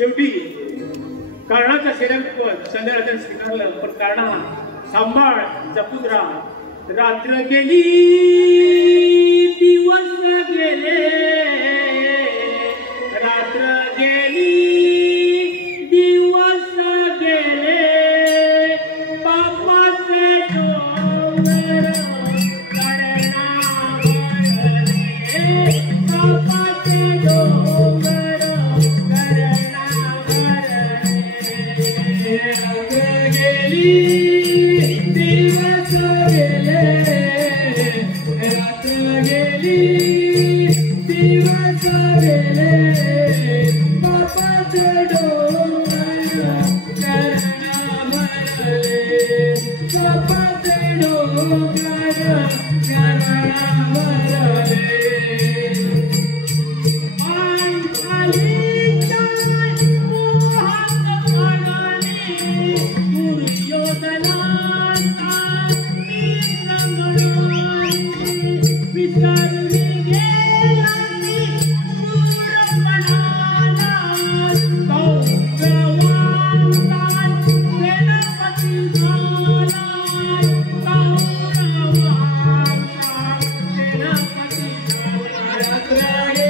शेवटी कर्णाचा शेऱ्यात चंद्राचं स्वीकारलं, पण कर्णा सांभाळ जपून राहा. रात्र गेली दिवस गेले, रात्र गेली दिवस गेले, पापाचे डोंगर करणावरले, पापाचे डोंगर करणावरले. रात्र गेली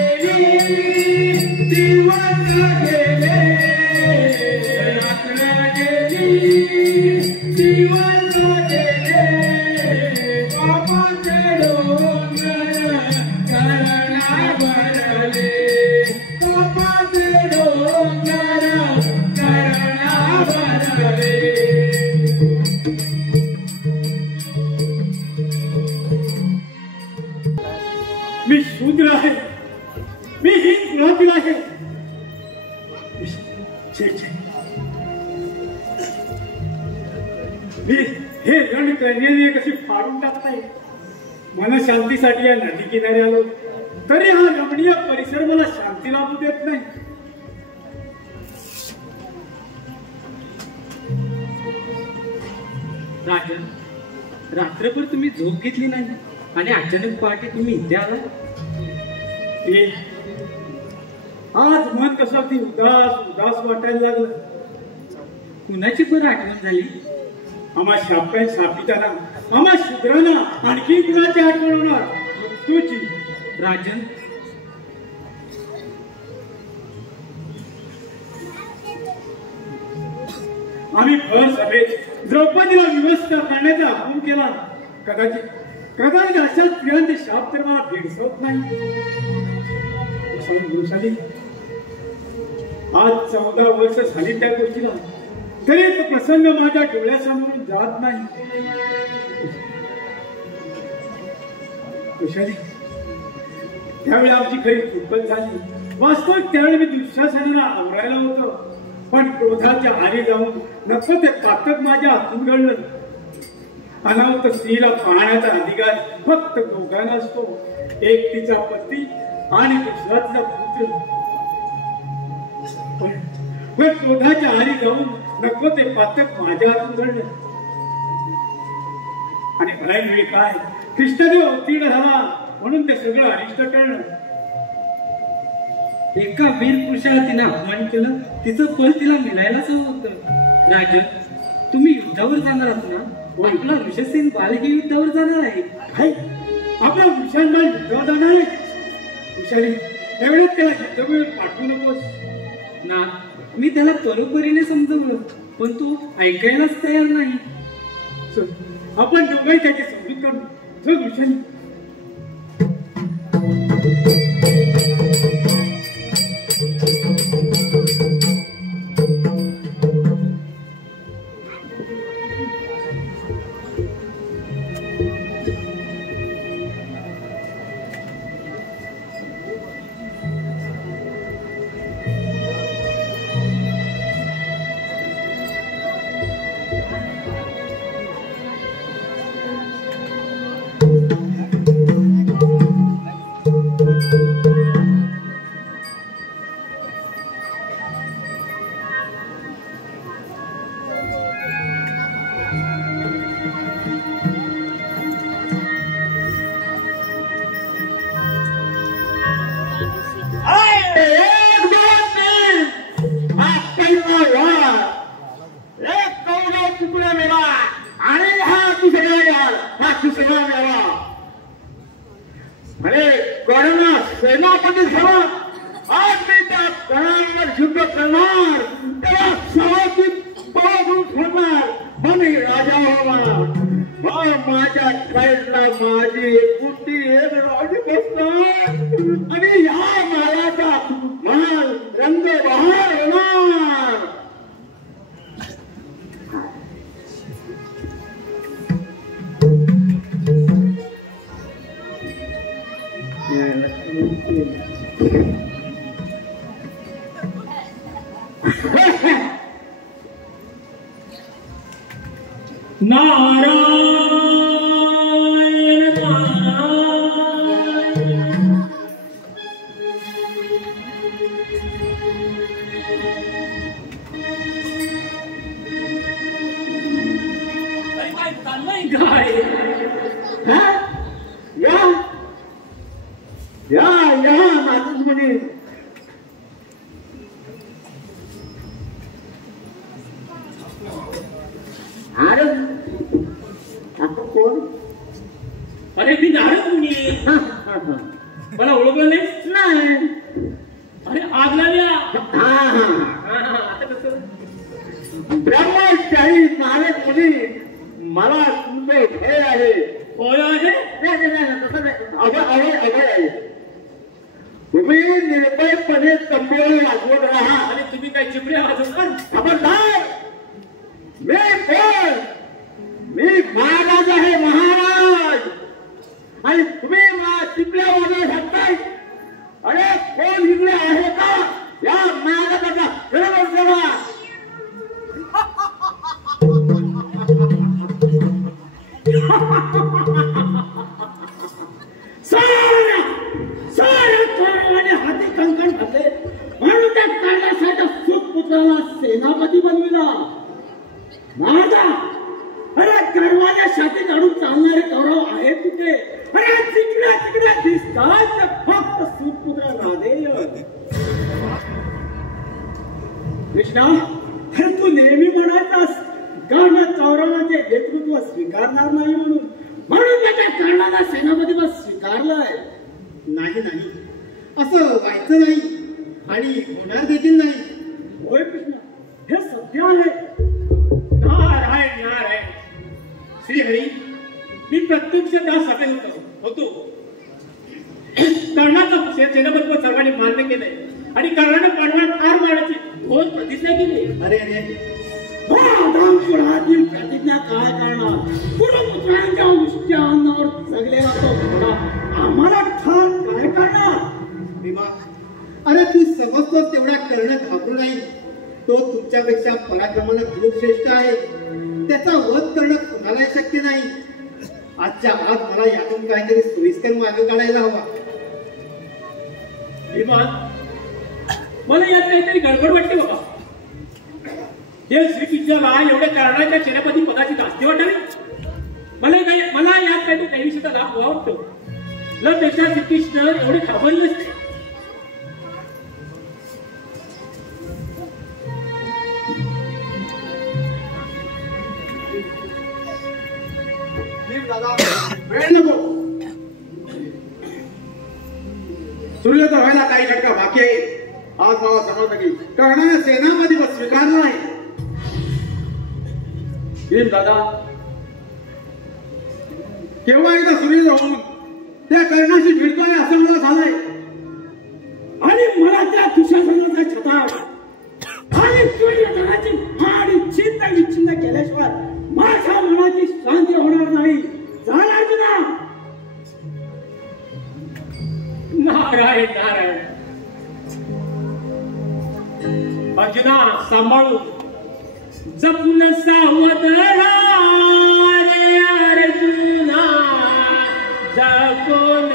दिवस गेले, रात्र गेली दिवस गेले, पापाचे डोंगर करणावरले, पापाचे डोंगर करणावरले. मी शूद्र आहे, मी ही कुळातील आहे. हे रण करण्याने कशी फाडून टाकताय. मन शांतीसाठी या नदी किनारी आलो, तरी हा रमणीय परिसर मला शांती लाभू देत नाही. राजन, रात्रभर तुम्ही झोप घेतली नाही आणि अचानक पहाटे तुम्ही इथे आला. आज मन कसं अगदी उदास उदास वाटायला लागलं. कुणाची बरं आठवण झाली? आम्हा शाप्यान सापिताना, आम्हा शूद्रांना आणखी कुणाची आठवण होणार? तुझी. राजन, आम्ही भर सभेत द्रौपदीला विवस्त करण्याचा हुकूम केला. कदाचित अशा स्त्रियांचे शाप तर मला भेडसवत नाही. आज 14 वर्ष झाली त्या गोष्टीला, तरी तो प्रसंग माझ्या डोळ्यासमोरून जात नाही. त्यावेळी आमची खरी चुकत झाली. वास्तव त्यावेळी मी दुःशासनाला आवरायला होतो, पण क्रोधाच्या आरी जाऊन नको ते पातक माझ्या हातून घडलं. अनावत स्त्रीला पाहण्याचा अधिकार फक्त दोघांना असतो, एक तिचा पती आणि दुसरा तिचा पुत्र. पण क्रोधाच्या आरी जाऊन नको ते पातक माझ्या हातून घडलं. आणि ऐनवेळी काय कृष्णदेव उत्तीर्ण झाला म्हणून ते सगळं अनिष्ट टळलं. एका वीर पुरुषाला तिने अपमान केलं, तिचं फल तिला मिळायलाच हवं होतं. राजन, तुम्ही युद्धावर जाणार आहात ना? आपला ऋषसेन बालही युद्धावर जाणार आहे. आपला वृषान बाल युद्धावर जाणार आहे. वृषाली, एवढ्यात त्याला युद्धभूमीवर पाठवू नकोस ना. मी त्याला बरोबरीने समजवलं, पण तो ऐकायलाच तयार नाही. आपण दोघंही त्याची समजूत करू. चल वृषाली. दुसरा मेला अरे कर्ण सेनापती झाला आज मी त्या कर्णावर युद्ध करणार त्याला सवाची पळवून सोडणार आणि राजा होणार माझ्या साईडला माझी कुटी एक राजी बसणार आणि या मालाचा महाल रंग बहार होणार नारायण काय या नातूच म्हणे अरे आपण कोण अरे मी नारद मुनी मला ओळखलं नाही अरे आगला आता कसं ब्रह्मचारी नारद मुनी मला तुमचे भय आहे होय आहे अभय आहे तुम्ही निर्भयपणे तंबोरी वाजवत राहा आणि तुम्ही काय चिपड्या वाजवता खबरदार मी कोण मी महाराज आहे महाराज आणि तुम्ही चिपड्या वाजवू शकताय अरे कोण इकडे आहे का या महाराजाचा बरोबर जरा साऱ्या कौरवाने हाती कंकण घातले म्हणून त्या काळासाठी सुपुत्राला सेनापती बनविला महाराजा अरे गर्वाच्या छाती काढून चालणारे कौरव आहेत कुठे अरे तिकडे तिकडे दिसतात फक्त सुपुत्र राधेय कृष्णा अरे तू नेहमी म्हणायचास कारण कौरवाचे नेतृत्व स्वीकारणार नाही म्हणून त्याच्या कर्णाला सेनापतीवर स्वीकारलाय नाही नाही असं व्हायचं नाही आणि होणार देखील नाही होय कृष्ण हे सत्य आहे नारायण श्रीहरी मी प्रत्यक्ष त्या सभेत होतो कर्णाचं सेनापती सर्वांनी मान्य केलंय आणि कर्णाने पांडवांना ठार मारण्याची घोर प्रतिज्ञा केली अरे अरे रामपुरातील प्रतिज्ञा काय करणार पुरपुत्रांच्या उष्ट्या अन्नावर जगलेला तो घोडा आम्हाला ठार काय करणार भीमा अरे तू समजतोस तेवढा कर्ण घाबरू नाही तो तुमच्यापेक्षा पराक्रमाने खूप श्रेष्ठ आहे त्याचा वध करणं कुणालाही शक्य नाही आजच्या आज मला यातून काहीतरी सोयीस्कर मार्ग काढायला हवा विमान मला यात काहीतरी गडबड वाटते बाबा हे श्रीकृष्णाला एवढ्या कारणाच्या सेनापती पदाची धास्ती वाटली मला यात काहीतरी काही विषयाचा लाभ व्हावा वाटतो लपेक्षा श्रीकृष्ण एवढे घाबरले नसते वेळ नको सूर्योदय व्हायला काही घटका बाकी आहे आज मला समजलं की कर्णाने सेनापती स्वीकारला नाही भीम दादा केव्हा एकदा सूर्योदय होऊन त्या कर्णाशी भिडतोय असं मला झालंय आणि मला त्या दुःशासनाचा छता आणि सूर्योदयाची हाड छिन्न विच्छिन्न केल्याशिवाय माझ्या मनाची शांती होणार नाही झाला तुला नारायण नारायण अर्जुना सांभाळून जपून सावध राहा रे अर्जुना जपून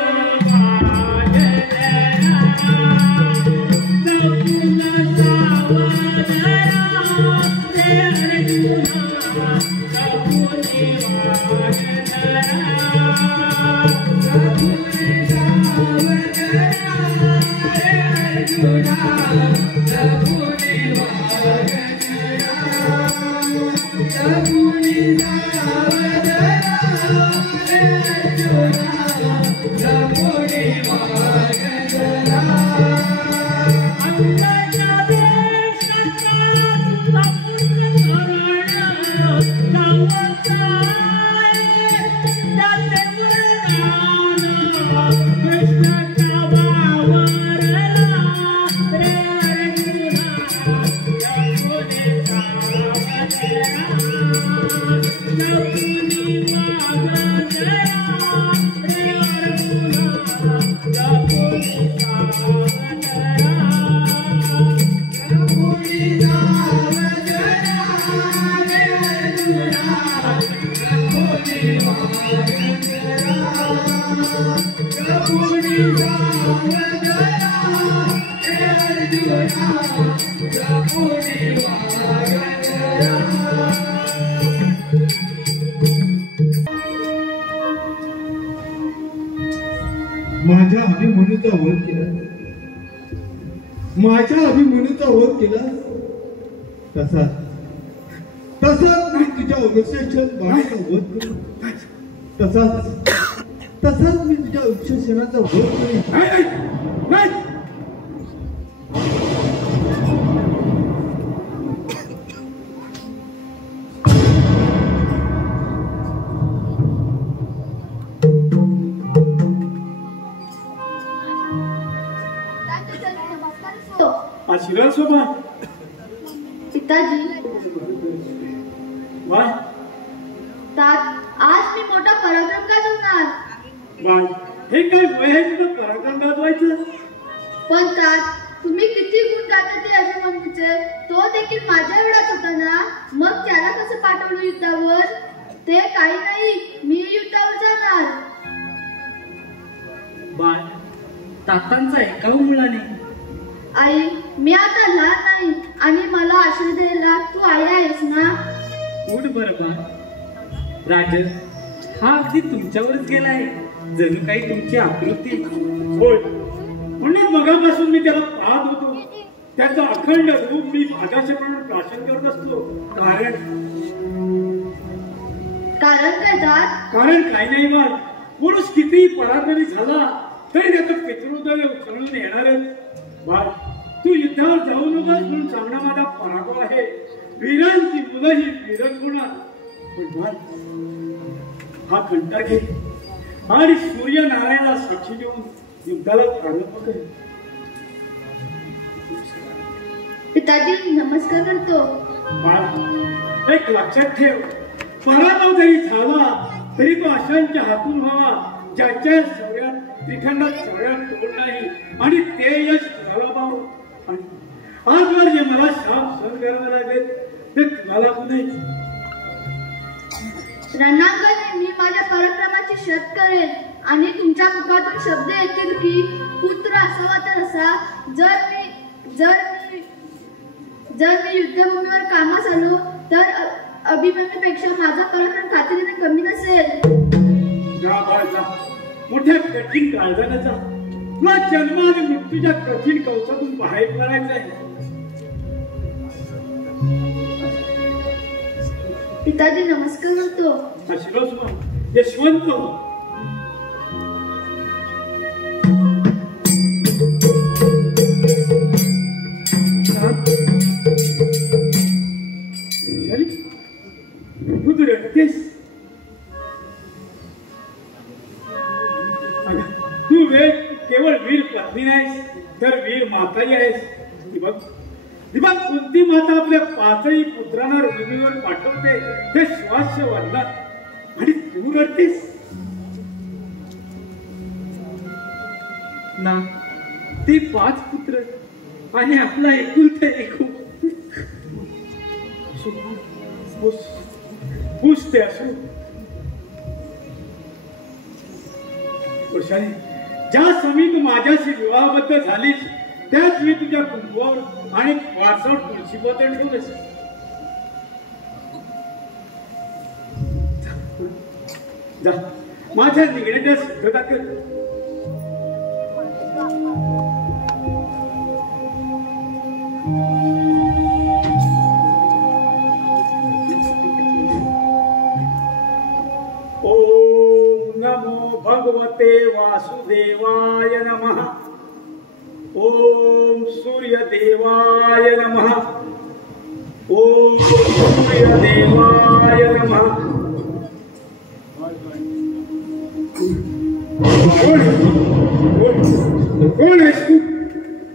माझ्या अभिमन्यूचा वध केला, माझ्या अभिमन्यूचा वध केला, तसाच मी तुझ्या उग्रसेन बाणाचा वध करेन, तसाच मी तुझ्या उग्रसेनाचा वध करेन. आशीर्वाद शोभा. पिताजी, बाळ आज मी मोठा पराक्रम गाजवणार. बाळ, हे काय वय आहे तुझं पराक्रम गाजवायचं? पण तात तुम्ही किती गुण गाता ते अभिमन्यूचे, तो देखील माझ्या एवढाच होता ना, मग त्याला कसं पाठवलं युद्धावर? ते काही नाही, मी युद्धावर जाणार. बाळ, तातांचा एकाहून मुळा नाही. आई, मी आता लहान नाही आणि मला आशीर्वाद द्यायला तू आई आहेस ना. उठ बरं बा. राज, हा अगदी तुमच्यावरच गेलाय, जणू काही तुमची आकृती. होय, म्हणून मगापासून मी त्याला पाहत होतो. त्याचं अखंड रूप मी भागाशेप्रमाणे प्राशन करत असतो. कारण काय तात? कारण काही नाही बाळ, पुरुष कितीही पराक्रमी झाला तरी त्याचं पितृदय उचलून येणार बाळ. तू युद्धावर जाऊ नकोस म्हणून सांगणं माझा पराभव आहे. वीरांची मुलं ही वीरच होणार. पण बाळ, हा कंटा घे आणि सूर्यनारायणाला साक्षी देऊन युद्धाला प्रारंभ कर. पिताजी, नमस्कार करतो. बाळ, एक लक्षात ठेव, पराभव जरी झाला तरी तो अशांच्या हातून व्हावा ज्याच्या सगळ्यात त्रिखंडात सगळ्यात तोड नाही, आणि ते यश तुला पाहू. आजवर जे मला शाप सहन करावे लागेल ते तुला लागू नाही. रणांगणे मी माझ्या पराक्रमाची शर्त करेन आणि तुमच्या मुखातून शब्द येतील की पुत्र असावा तर असा. जर मी युद्धभूमीवर कामास आलो तर अभिमन्यूपेक्षा माझा पराक्रम खात्रीने कमी नसेल. जा बाळ जा, मोठ्या कठीण काळजाने जा. तुला जन्म आणि मृत्यूच्या कठीण कवचातून बाहेर करायचं आहे. पिताजी, नमस्कार करतो. आशीर्वाद यशवंत. तू रडतेस? तू केवळ वीर पत्नी नाहीस तर वीर माताही आहेस. दिबा, कोणती माता आपल्या पाचही पुत्रांना रणभूमीवर पाठवते ते श्वास वाढतात आणि तू रडतेस ना? ते 5 पुत्र आणि आपला एकुलता एक. पुसते असो वर्षाने, ज्या समी तू माझ्याशी विवाहबद्ध झालीस त्याच मी तुझ्या कुंकवावर आणि वारसावर तुळशी पत्र ठेवलेस. जा, माझ्या निघण्याच्या सिद्धता कर. ओम नमो भगवते वासुदेवाय नमः. ओम सूर्यदेवाय नमः. ओम सूर्यदेवाय नमः. कोण आहेस तू?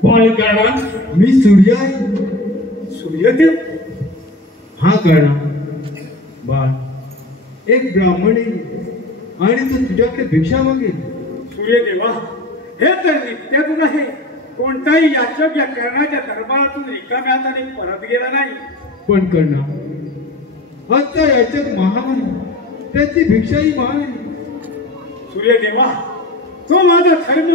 बाळकाळा, मी सूर्य आहे. सूर्यदेव? हा कळला बाळ, एक ब्राह्मण येईल आणि तो तुझ्याकडे भिक्षा मागेल. सूर्यदेवा, हे तर नित्यातून आहे. कोणताही याचक या कर्णाच्या दरबारातून रिकाम्या हाताने परत गेला नाही. पण कर्णा, आजचा याचक महान आहे, त्याची भिक्षाही महान आहे. सूर्यदेवा, तो माझा धर्म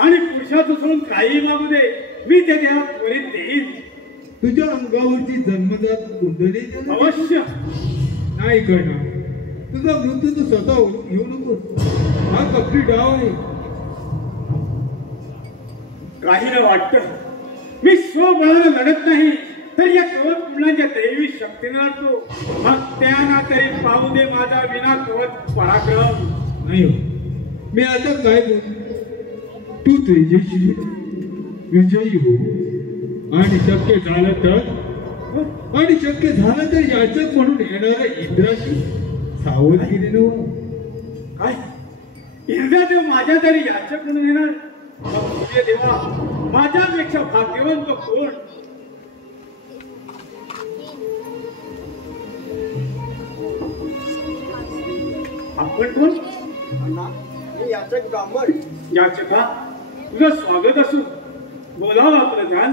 आणि पुरुषाचं सोडून काही मागू दे, मी ते देवा त्वरित देईन. तुझ्या अंगावरची जन्मजात कुंडली अवश्य नाही कर्णा, तुझा मृत्यू तू स्वतः घेऊ नको. हा कपटी डाव आहे. काहीला वाटतं मी स्वबळाने लढत नाही, तर या कवच मुलांच्या दैवी शक्तीने लढतो. मग त्यांना तरी पाहू दे माझा विना कवच पराक्रम. नाही, मी आता काय बोल. तू तेजस्वी विजयी हो, आणि शक्य झालं तर याचक म्हणून येणाऱ्या इंद्राची सावधगिरीने हो. काय इंद्रदेव माझ्या तरी याचक म्हणून येणार? देवा, माझ्यापेक्षा भाग्यवान तो कोण? आपण कोण? याचक ब्राह्मण. याचका, तुझं स्वागत असू. बोलावं आपलं ध्यान.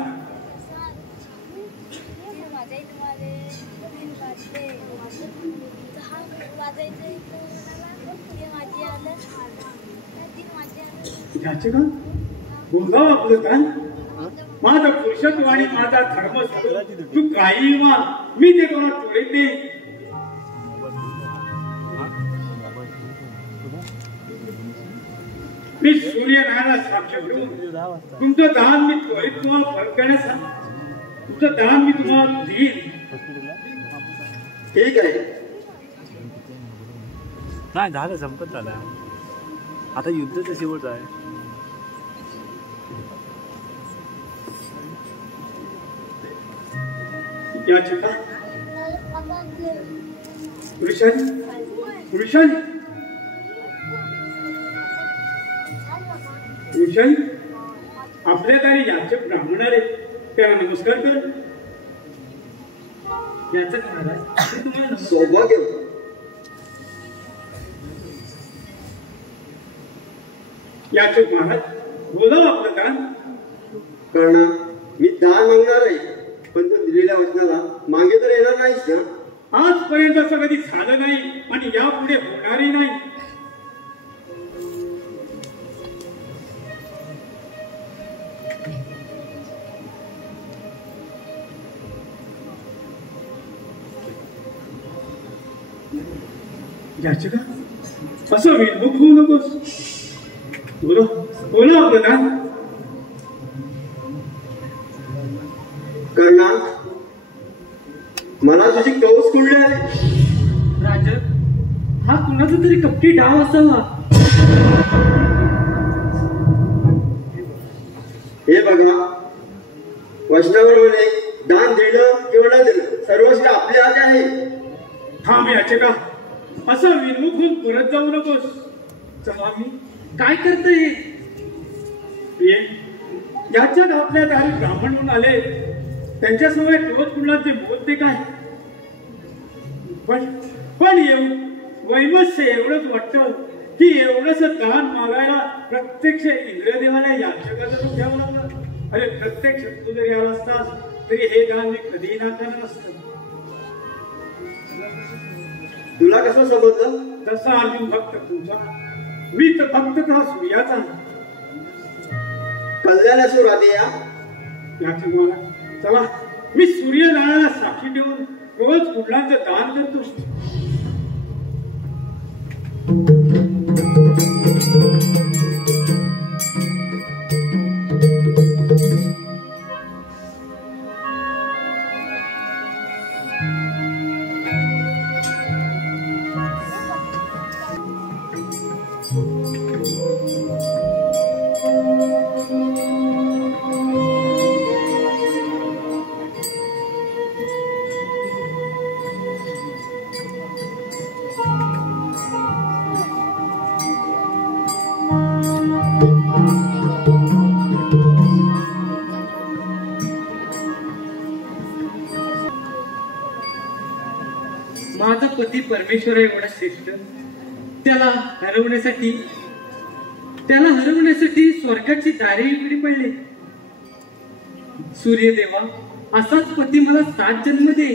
याचका, बोलावं आपलं ध्यान. माझा पुरुषत्व आणि माझा धर्म सगळं तू काही मान, मी ते कोणा त्वरित दे. मी सूर्यनारायणाला साक्ष ठेवून तुमचं दान मी त्वरित तुम्हाला परत करण्यास, तुमचं दान मी तुम्हाला देईन. ठीक आहे. नाही झालं, संपत झालं. आता युद्धच शेवट आहे. याचका, पुरुषांनी आपल्या दारी याचक ब्राह्मण आले, त्याला नमस्कार कर. याचक महाराज, सौभाग्य. याचक महाराज, बोलावं आपलं दान. कर्णा, मी दान मागणार आहे, पण तो दिलेल्या वचनाला मागे तर येणार नाहीस ना? आजपर्यंत असं कधी झालं नाही आणि यापुढे होणारही नाही. याचका, असं विद्रुप होऊ नकोस. बोला आपलं दान. कर्णा, मला तुझी कवच कुठले आहे. राजन, हा कुणाचा तरी कपटी डाव असावा. हे बघा, वचनावर म्हणे दान दिलं किंवा न दिलं सर्वस्वी आपल्या हाती आहे. थांब याचका, असं विनमुख होऊन परत जाऊ नकोस. चला, मी काय करतोय? याच्यात आपल्या दारी ब्राह्मण म्हणून आले, त्यांच्यासमोर कवच कुंडलाचे बोलते काय? पण वैमस्य एवढंच वाटतं की एवढंच दान मागायला प्रत्यक्ष इंद्रदेवाला याचकाचा रूप घ्यावं लागलं. अरे, प्रत्यक्ष तू जरी आला असतास तरी हे दान मी कधीही नाकारलं नसतं. तुला कसं समजलं? तसा अर्जुन भक्त तुमचा, मी तर भक्त हा सूर्याचा. कल्याण असो राधेया. याचक मला, चला, मी सूर्यनारायणाला साक्षी ठेवून कवच कुंडलांचं दान करतो. पती परमेश्वर एवढा श्रेष्ठ, त्याला हरवण्यासाठी स्वर्गाची दारे उघडी पडली. सूर्यदेवा, असाच पती मला 7 जन्म दे.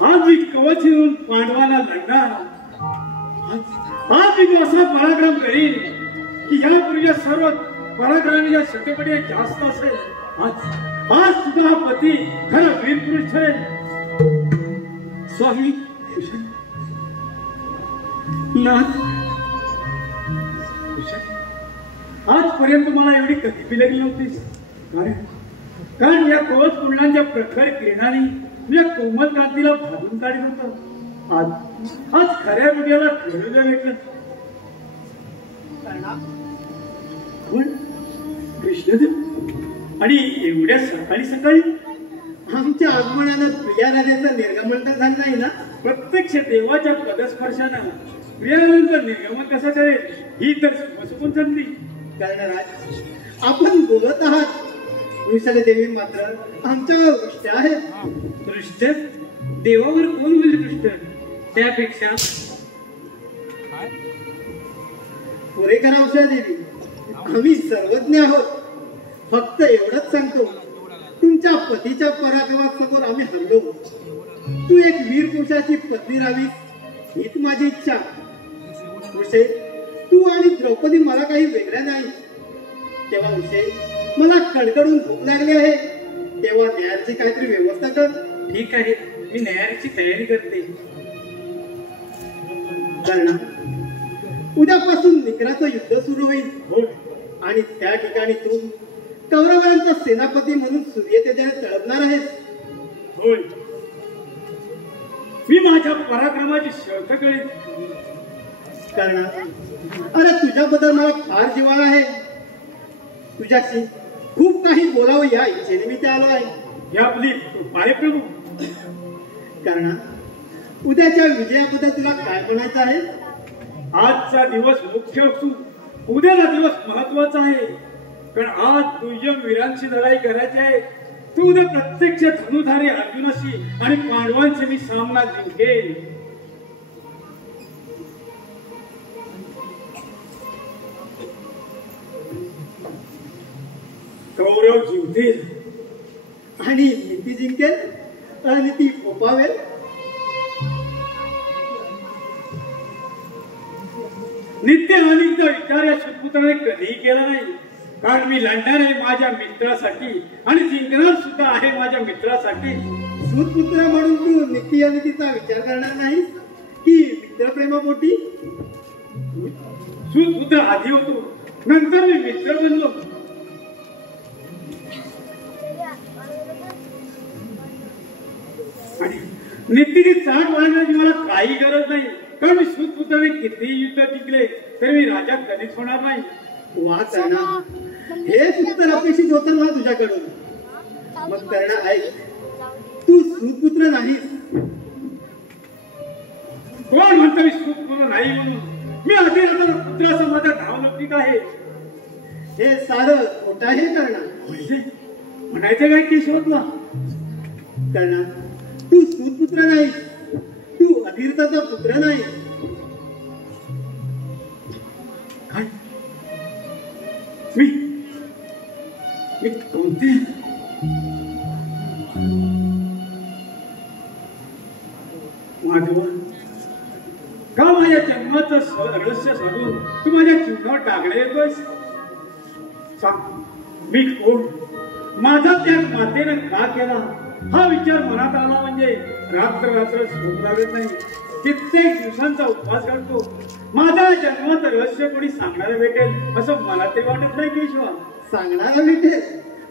आज मी कवच येऊन पांडवाला लढणार. आज मी असा पराक्रम करीन की यापूर्वी सर्व पराक्रमाच्या शक्तीकडे जास्त असेल. आज तुझा हा पती खरा वीर पुरुष ठरेल. स्वामी नाथ, आजपर्यंत मला एवढी कधी बिलगली नव्हतीस. कारण या कवच कुंडलांच्या प्रखर किरणाने तुझ्या कोमल क्रांतीला भागून काढत होतं. आज खऱ्या हृदयाला खेळूला भेटलं. कृष्णदेव, आणि एवढ्या सकाळी आमच्या आगमनानं प्रियाराधेचं निर्गमन तर झालं नाही ना? प्रत्यक्ष देवाच्या पदस्पर्शानं प्रियाराधेचं निर्गमन कसं करेल ही तर सुखसुकून संधी. कर्णराज, आपण बोलत आहात. विशाल देवी मात्र आमच्यावर दृष्ट आहे. दृष्ट? देवावर कोण होईल दृष्ट? त्यापेक्षा पुरे करा विशाल देवी, आम्ही सर्वज्ञ आहोत. फक्त एवढंच सांगतो, तुमच्या पतीच्या पराक्रमात समोर आम्ही हरलो. तू एक वीर पुरुषाची पत्नी राहावी हीच माझी इच्छा. विषय तू आणि द्रौपदी मला काही वेगळ्या नाही. तेव्हा विषय मला कडकडून भूक लागली आहे. तेव्हा न्यायाची काहीतरी व्यवस्था कर. ठीक आहे, मी न्यायाची तयारी करते. कर्णा, उद्यापासून निकराचं युद्ध सुरू होईल. आणि त्या ठिकाणी तू कौरवांचा सेनापती म्हणून सूर्यतेजाने तळपणार आहेस. होय, मी माझ्या पराक्रमाची शर्त कळेल. कर्णा, अरे तुझ्याबद्दल मला फार जिव्हाळा आहे. तुझ्याशी खूप काही बोलावं या इच्छेने मी ते आलो आहे. हे आपली पाळे प्रभू. कर्णा, उद्याच्या विजयाबद्दल तुला काय म्हणायचं आहे? आजचा दिवस मुख्य असून उद्याचा दिवस महत्वाचा आहे. कारण आज दुय्यम वीरांची लढाई करायची आहे. तू उद्या प्रत्यक्ष धनुधारी अर्जुनाशी आणि पांडवांशी मी सामना जिंकेल. कौरव जिंकतील आणि नीती जिंकेल, अनिती फोपावेल. नित्य अनित्य विचार या सुपुत्राने कधीही केला नाही. कारण मी लढणार आहे माझ्या मित्रासाठी आणि जिंकणार सुद्धा आहे माझ्या मित्रासाठी. सुतपुत्र म्हणून तू नीती अनितीचा विचार करणार नाहीस की मित्रप्रेमापोटी? सुतपुत्र आधी होतो, नंतर मी मित्र बनलो. आणि नीतीची चाट वाढण्याची मला काही गरज नाही. कारण मी सुतपुत्राने किती युद्ध टिकले तरी मी राजा कधीच होणार नाही. वा कर्णा, हेच उत्तर अपेक्षित होतं ना तुझ्याकडून. मग कर्णा ऐक, तू सुतपुत्र नाहीस. कोण म्हणतो मी सुतपुत्र नाही म्हणून? मी अधिराजा पुत्राचं माझं नाव लौकिक आहे. हे सारं खोटं आहे कर्णा. म्हणजे म्हणायचं काय केशव तुला? कर्णा, तू सुतपुत्र नाहीस. तू अधिरथाचा पुत्र नाही. काय? मी कोणते? माधव, का माझ्या जन्माचं रहस्य सांगून तू माझ्या जीवनावर टाकले येतोस? सांग, मी कोण? माझा त्याग मातेनं का केला हा विचार मनात आला म्हणजे रात्र झोप लागत नाही. कित्येक दिवसांचा उपवास करतो. माझ्या जन्माचं रहस्य कोणी सांगणारं भेटेल असं मला तरी वाटत नाही केशवा. सांगणारा भेटेल,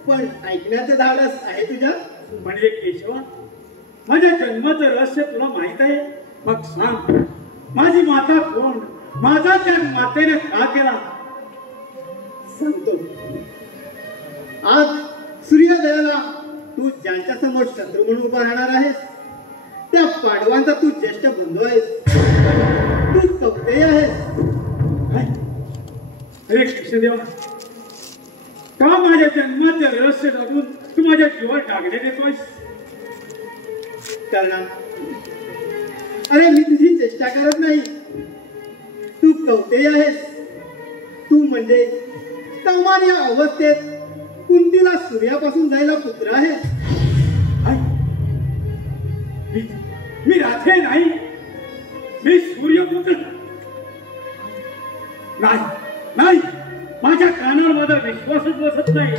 पण ऐकण्याचं धाडस आहे तुझ्या? म्हणजे केशवा, माझ्या जन्माचं रहस्य तुला माहित आहे? मग सांग, माझी माता कोण माझा त्या मातेने का केला सांगतो. आज सूर्योदयाला तू ज्यांच्या समोर शत्रू म्हणून उभा राहणार आहेस त्या पांडवांचा तू ज्येष्ठ बंधू आहेस. तू कौतेय आहेस. अरे कृष्णदेवा, का माझ्या जन्माचे रहस्य दाबून तू माझ्या जीवावर टाकले देतोयस? कर्णा, अरे मी तुझी चेष्टा करत नाही. तू कौतेय आहेस. तू म्हणजे कौमार या अवस्थेत कुंतीला सूर्यापासून जायला पुत्र आहेस. मी राधे नाही, मी सूर्यपुत्र नाही. नाही, माझ्या कानावर माझा विश्वासच बसत नाही.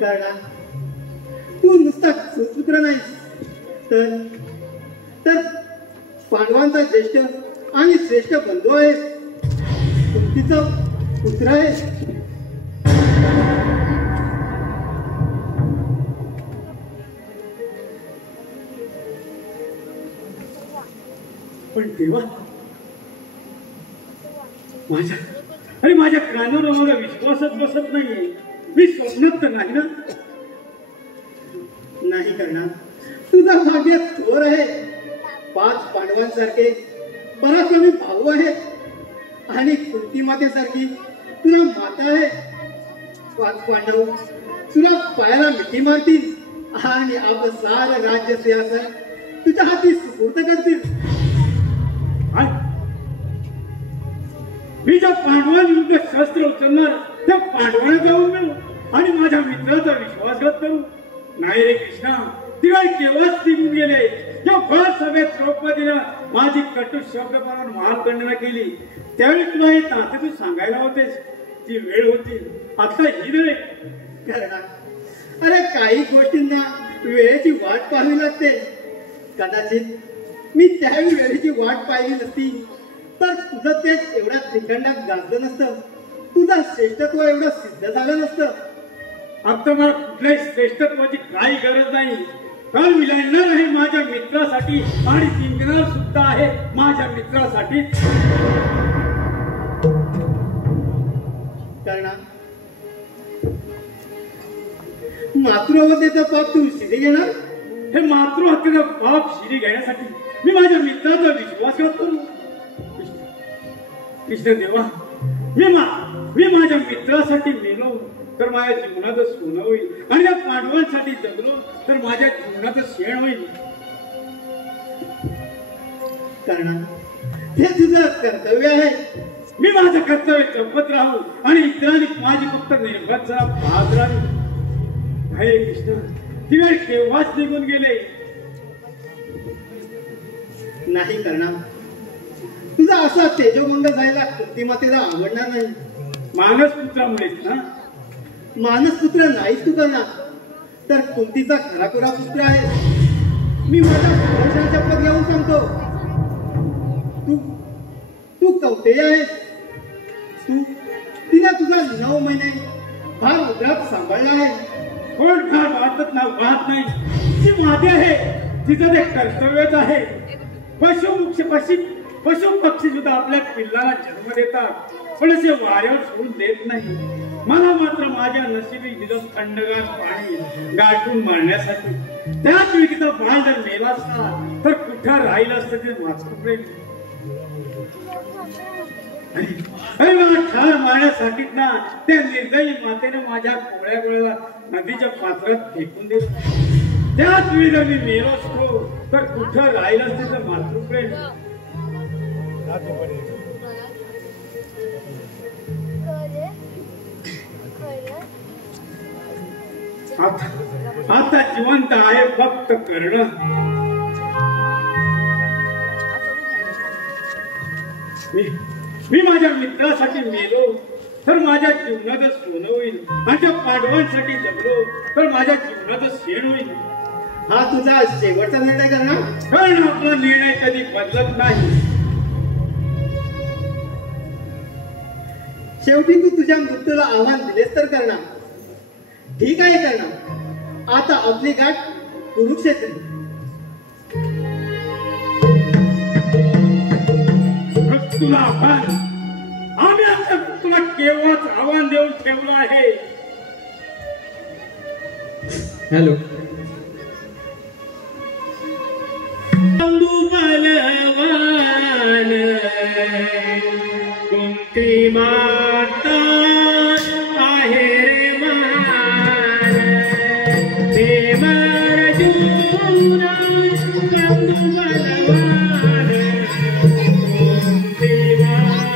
कर्णा, तू नुसता सुपुत्र नाहीस तर पांडवांचा ज्येष्ठ आणि श्रेष्ठ बंधू आहेस. कुंतीचा पुत्र आहेस. पण तेव्हा माझ्या कानावर मला विश्वासच बसत नाहीये. मी स्वप्नात तर नाही ना? नाही करणार. तुझा भाग्य थोर आहे. 5 पांडवांसारखे पराक्रमी भाऊ आहेत आणि कुंती मातेसारखी तुला माता आहे. 5 पांडव तुला पायाला मिठी मारतील आणि आपलं सारं राज्य सिंहासन तुझ्या हाती सुपूर्द करतील. मी ज्या पांडवांविरुद्ध शस्त्र उचलणार त्या पांडवांना जाऊन मिळू आणि माझ्या मित्राचा विश्वासघात करू? नाही रे कृष्णा, तिकडे केव्हाच निघून गेले. जेव्हा सभेत द्रौपदीनं माझी कटू शब्द पाहून महालखंडना केली त्यावेळी तुला हे नाते तू सांगायला होतेस. ती वेळ होती, आता ही वेळ. करणार, अरे काही गोष्टींना वेळेची वाट पाहावी लागते. कदाचित मी त्यावेळी वेळेची वाट पाहिली नसती तर तुझं तेच एवढ्या त्रिखंडात गाजलं नसतं. तुझं श्रेष्ठत्व एवढं सिद्ध झालं नसतं. आता मला कुठल्याही श्रेष्ठत्वाची काही गरज नाही. काल विलायणार आहे माझ्या मित्रासाठी आणि जिंकणार सुद्धा आहे माझ्या मित्रासाठी. करणार, मातृहत्येचं पाप तू शिरी घेणार? हे मातृहत्येचं पाप शिरी घेण्यासाठी मी माझ्या मित्राचा विश्वासघात करू? कृष्णदेवा, मी माझ्या मित्रासाठी मेलो तर माझ्या जीवनाचं सोनं होईल आणि या पांडवांसाठी जगलो तर माझ्या जीवनाचं शेण होईल. करणार, हे तुझं कर्तव्य आहे. मी माझं कर्तव्य जपत राहू आणि इतरांनी माझी फक्त निर्भरता पाहत राहू. हरे कृष्ण, ती वेळ केव्हाच निघून गेले. नाही करणार, तुझा असा तेजोभंग जायला कुंती मातेला आवडणार नाही. मानसपुत्रामुळेच ना? मानसपुत्र नाहीच तू करणार तर कुंतीचा खराखुरा पुत्र आहे. मी माझ्या सुदर्शनाच्या शपथ घेऊन सांगतो, तू कौतेय आहेस. तिला तुझा 9 महिने फार उदरात सांभाळला आहे. कोण फार वाटत ना वाहत नाही. ती माते आहे, तिचं ते कर्तव्यच आहे. पशु पक्षी सुद्धा आपल्या पिल्लाला जन्म देतात पण असे वाऱ्यावर सोडून देत नाही. मला मात्र माझ्या नशिबी दिलं थंडगार पाणी गाठून मारण्यासाठी. त्याच व्यक्तीचा बाळ जर मेला असता तर कुठं राहिलं असतं ते मातृप्रेम. अरे मला ठार मारण्यासाठीच ना त्या निर्दयी मातेने माझ्या कोळ्या गोळ्याला नदीच्या पात्रात फेकून दिलं. त्याच वेळी जर मी मेलो असतो तर कुठं राहिलं असते तर मातृप्रेम. आता जिवंत आहे फक्त कर्ण. मी माझ्या मित्रासाठी मेलो तर माझ्या जीवनाचं सोनं होईल आणि त्या पांडवांसाठी जगलो तर माझ्या जीवनाचं शेण होईल. हा तुझा शेवटचा निर्णय करणार? कारण आपला निर्णय कधी बदलत नाही. शेवटी तू तुझ्या मृत्यूला आव्हान दिलेस तर करणार. ठीक आहे करणार. आता आपली गाठ कुरुक्षेत्र. तुला आभार. आम्ही आता तुला केव्हाच आव्हान देऊन ठेवलं आहे. हॅलो. बंधू बलवान कुंती माता आहे रे मान देव अर्जुन बंधू बलवान कुंती माता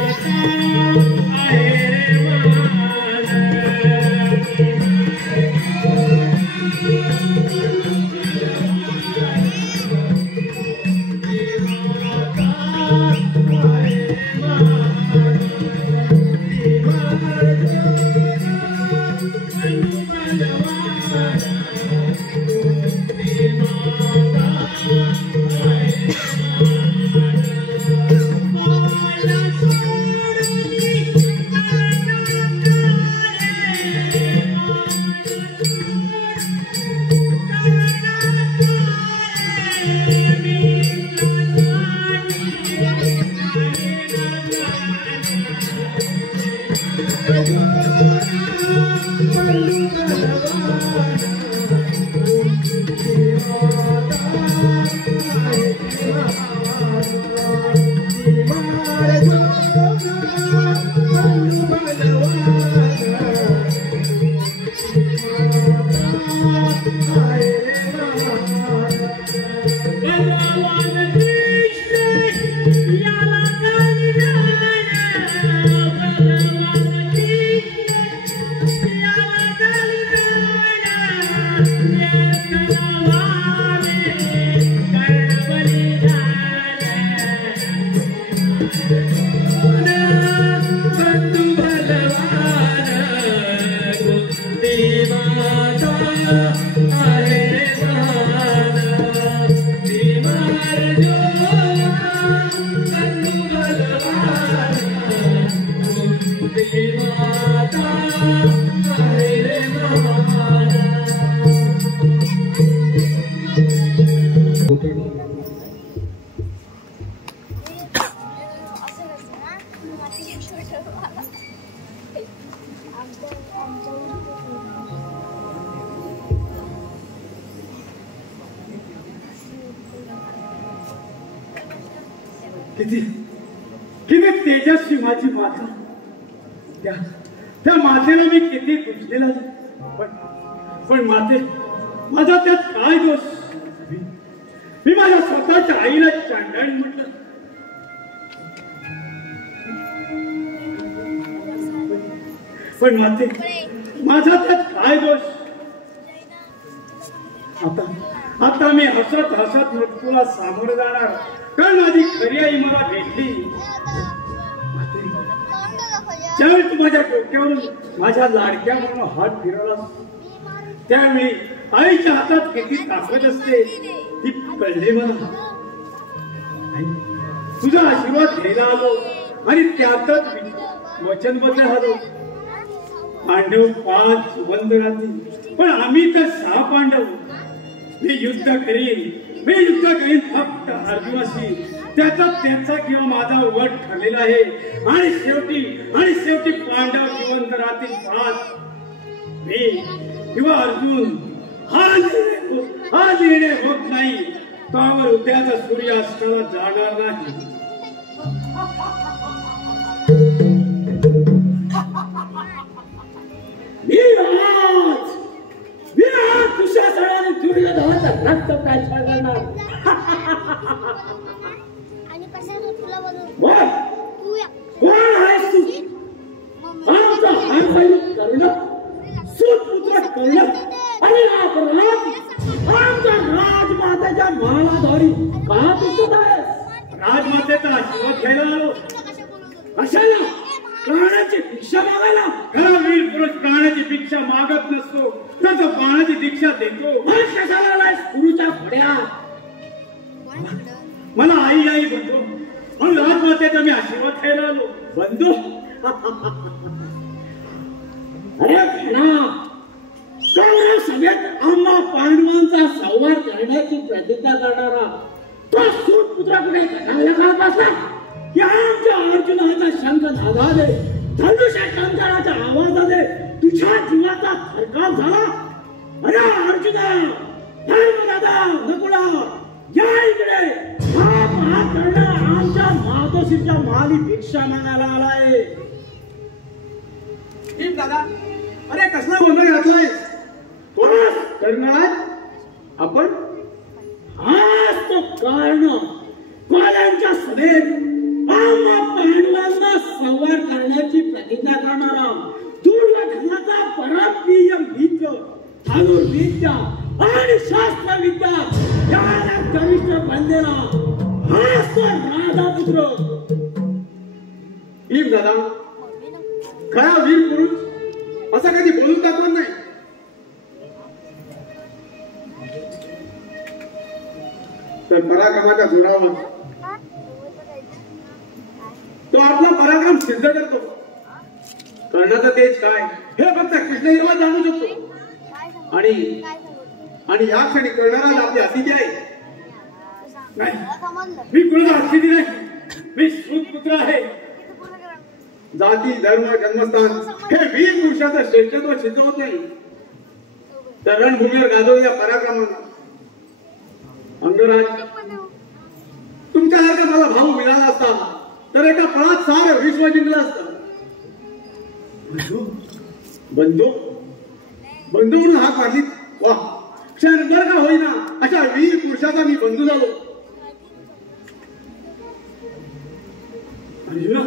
आहे रे मान. किती किती तेजस्वी माझी माता. त्या मातेला मी किती दुसलेला पण माते माझा त्यात काय दोष. मी माझ्या स्वतःच्या आईला चांडाळ म्हटलं. पण माते माझा त्यात काय दोष. आता मी हसत हसत मृत्यूला सामोरं जाणार कारण माझी खरी आई मला भेटली. ज्यावेळी तू माझ्या डोक्यावरून माझ्या लाडक्या म्हणून हात फिरवला त्यावेळी आईच्या हातात किती ताकद असते ती कळली मला. तुझा आशीर्वाद घ्यायला आलो आणि त्यातच वचनबद्ध झालो. पांडव 5 जिवंत राहतील पण आम्ही तर 6 पांडव. मी युद्ध करीन फक्त अर्जुनाशी. त्यांचा किंवा माझा वट ठरलेला आहे आणि शेवटी पांडव जिवंत राहतील 5. मी किंवा अर्जुन हा निर्णय होत नाही त्यावर उद्याचा सूर्य अस्ताला जाणार नाही. दुःशासनाने दुर्योधनाचा रक्त काय करणार. कोण आहेस तू. आमचा कर्ण सुपुत्र कर्ण आणि आमच्या राजमातेच्या मालाधारी का दिसत आहेस. राजमातेचा आशीर्वाद घ्यायला आलो. कशाला. प्राणाची भिक्षा मागायला. खरा वीर पुरुष प्राणाची भिक्षा मागत नसतो तर प्राणाची दीक्षा देतो. कशाला आलायस गुरुच्या घोड्या. मला आई आई म्हणतो म्हणून राजमातेचा मी आशीर्वाद घ्यायला आलो. बंधू. अरे कौरव सभेत आम्हा पांडवांचा संवाद करण्याची प्रतिज्ञा करणारा तो सूतपुत्राकडे घालला का बसला. या आमच्या अर्जुनाचा शंख नादाले धनुष्य टंकाराच्या आवाजाने तुझ्या जीवाचा थरकाप झाला. अरे अर्जुना, धर्मदादा, नकुला, या इकडे. हा कर्ण आमच्या मातोश्रीच्या माली भिक्षा मागायला आलाय. दादा, अरे कसला गोंधळ घातलाय? कर्णराज, आपण हाच तो कर्ण कोल्यांच्या सभेत आम्हा पांडवांना संवार करण्याची प्रतिज्ञा करणारा दुर्योधनाचा परमप्रिय मित्र धनुर्विद्या आणि शास्त्रविद्या याला कनिष्ठ बनलेला हाच तो राधापुत्र. भीम दादा, खरा वीर पुरुष असं कधी बोलून दाखवत नाही. तर पराक्रमाच्या जोरावर तो आपला पराक्रम सिद्ध करतो. कर्णाचं तेज काय हे फक्त कृष्ण हिरवा जाणू शकतो. आणि या क्षणी कर्णराज आपली अतिथी आहे. नाही, मी कुणाला अतिथी नाही. मी सूतपुत्र आहे. जाती, धर्म, जन्मस्थान हे वीर पुरुषाचं श्रेष्ठत्व सिद्ध होत नाही. तर रणभूमीवर गाजवलेल्या पराक्रमानं अंगराज, तुमच्यासारखा मला भाऊ मिळाला असता तर एका पळात सारं विश्व जिंकलं असतं. बंधू बंधू म्हणून हात मारली. वा, क्षणभर का होईना अशा वीर पुरुषाचा मी बंधू झालो. अर्जुना,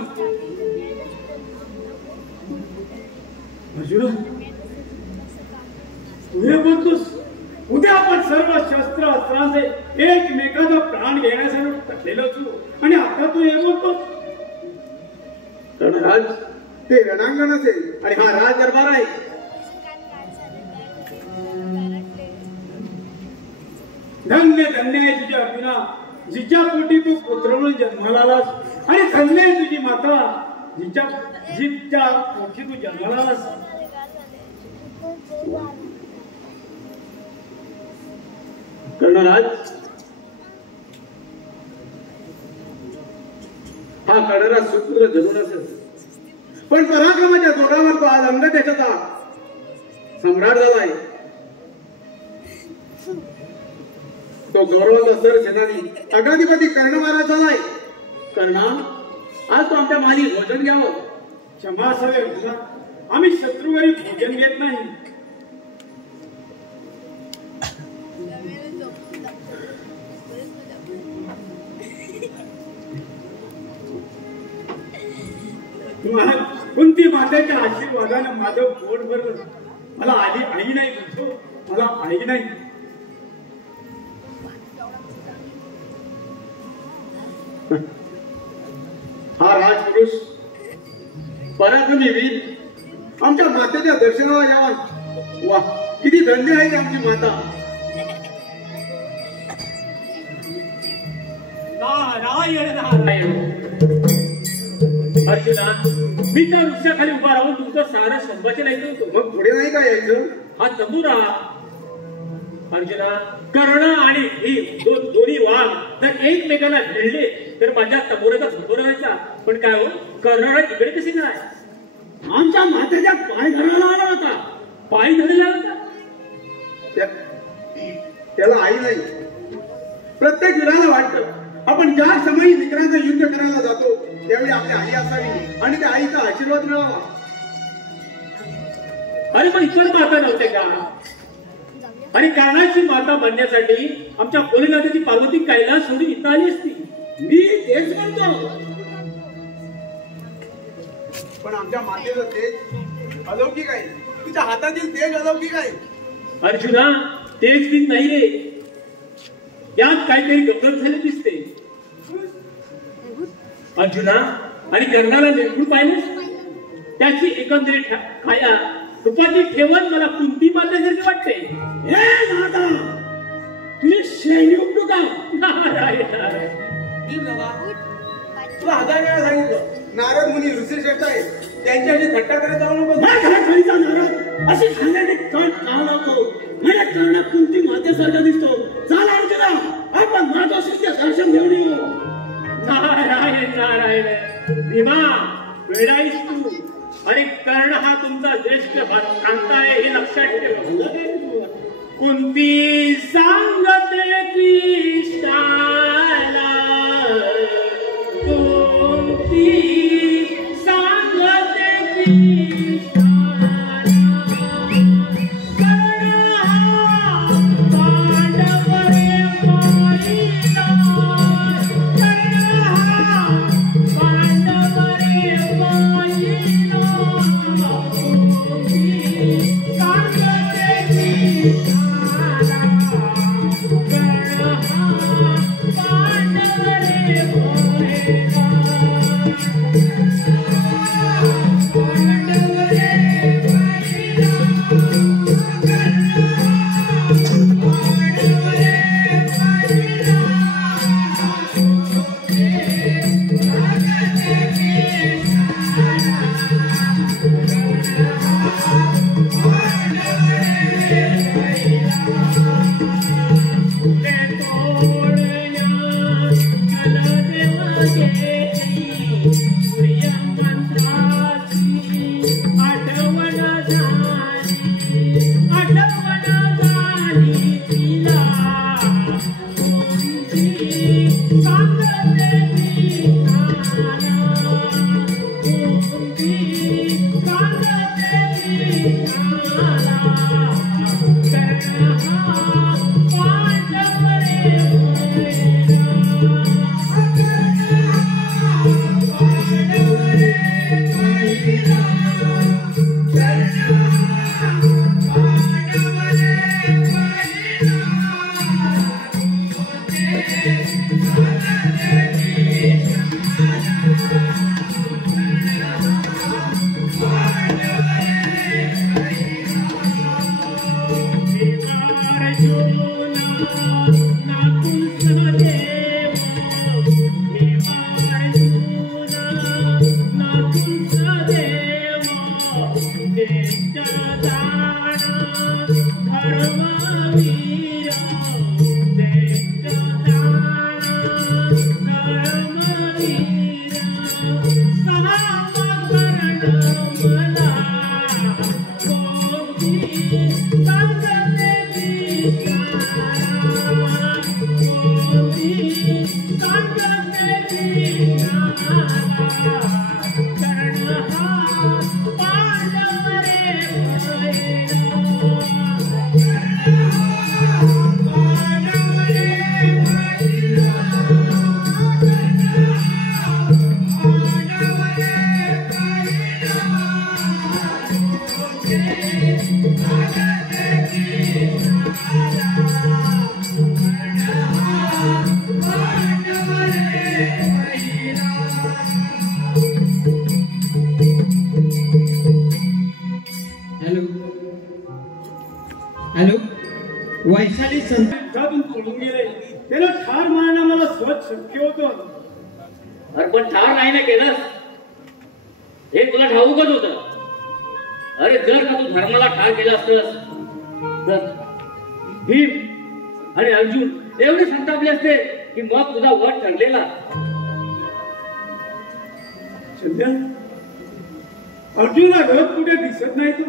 अर्जुना, उद्या बोलतोस. उद्या आपण सर्व शस्त्र अस्त्रांचे एकमेकाचा प्राण घेण्यासाठी ठरलेलो असू आणि आता तू हे बोलतोस. रणराज ते रणांगण असेल आणि हा राज दरबार आहे. धन्य धन्य आहे तुझ्या अर्जुना, जिच्या पोटी तू पुत्र म्हणून जन्माला आलास. आणि धन्य आहे तुझी माता, जिच्या पोटी तू जन्माला आलास. कर्णराज, हा कर्णराज सुपुत्र जरूर असेल, पण पराक्रमाच्या जोरावर तो आज अंग देशाचा सम्राट झालाय. तो गौरवाचा सर सेनानी अग्राधिपती कर्ण महाराज झालाय. कर्णा, आज तो आमच्या माली भोजन घ्यावं. क्षमा असावी अर्जुना, आम्ही शत्रूवरी भोजन घेत नाही. कुंती मातेच्या आशीर्वादाने माझं पोट भरलं. मला आधी आई नाही म्हणतो, मला आई नाही. हा राजपुरुष पराक्रमी वीर आमच्या मातेच्या दर्शनाला यावा. वा, किती धन्य आहे आमची माता. नारायण नारायण. अर्जुना, मी त्या वृक्षाखाली उभा राहून तुमचं सारं संभाषण ऐकत होतो. मग पुढे नाही का यायचं? हा तंबुरा. अर्जुना, कर्ण आणि भीम दोन्ही वाघ जर एकमेकाला भिडले तर माझ्या तंबुराचा झोपूर व्हायचा. पण काय हो, कर्णराज इकडे कसे काय? आमच्या मातेच्या पाय धरायला आला होता. पाय धरला होता? त्याला आई नाही. प्रत्येक वीराला वाटतं आपण ज्या समयी मित्रांचं युद्ध करायला जातो त्यावेळी आपली आई असावी आणि त्या आईचा आशीर्वाद मिळावा. अरे पण इतर माता नव्हते का? आणि कर्णाची माता बनण्यासाठी आमच्या भोलेनाथाची पार्वती कैलास सोडून इथं आली असती. मी तेच म्हणतो. पण आमच्या मातेचं तेज अलौकिक आहे. तिच्या हातातील तेज अलौकिक आहे. अर्जुना, तेज गीत नाही रे, यात काहीतरी गंमत झाली दिसते. अर्जुना, आणि कर्णाला निरखून पाहिलं, त्याची एकंदरीत काया रूपाची ठेवण मला कुंती बांधल्यासारखी वाटते. हे नादा, तुझी श्रेणी उपटू का? तुला 1000 वेळा सांगितलं, नारद मुनी ऋषीश्रेष्ठ आहे, त्यांच्याशी थट्टा करत जाऊ नको. नारद अशी सांगण्याने कण का लावतो? माझ्या कर्ण कुंती मातेसारखा दिसतो. चाल अर्जुना, आपण मातोश्रीचे दर्शन घेऊन येऊ. नारायण नारायण. आणि कर्ण हा तुमचा ज्येष्ठ भांता आहे हे लक्षात ठेवा. कुंती सांगते कृष्णाला, कुंती सांगते कृष्णाला, कर्ण हा पांडव रे पाहिला, कर्ण हा पांडव रे पाहिला, कुंती सांगते कृष्णाला, कर्ण हा पांडव रे पाहिला. हॅलो, वैशाली संतातून पळून गेले. त्याला ठार मारणं मला स्वच्छ शक्य होतं. अरे पण ठार नाही ना केलंस, हे तुला ठाऊकच होतं. अरे जर का तू धर्माला ठार केला असतस तर भीम आणि अर्जुन एवढे संतापले असते की मग तुझा वध ठरलेला. सध्या अर्जुनला घर कुठे दिसत नाही. तो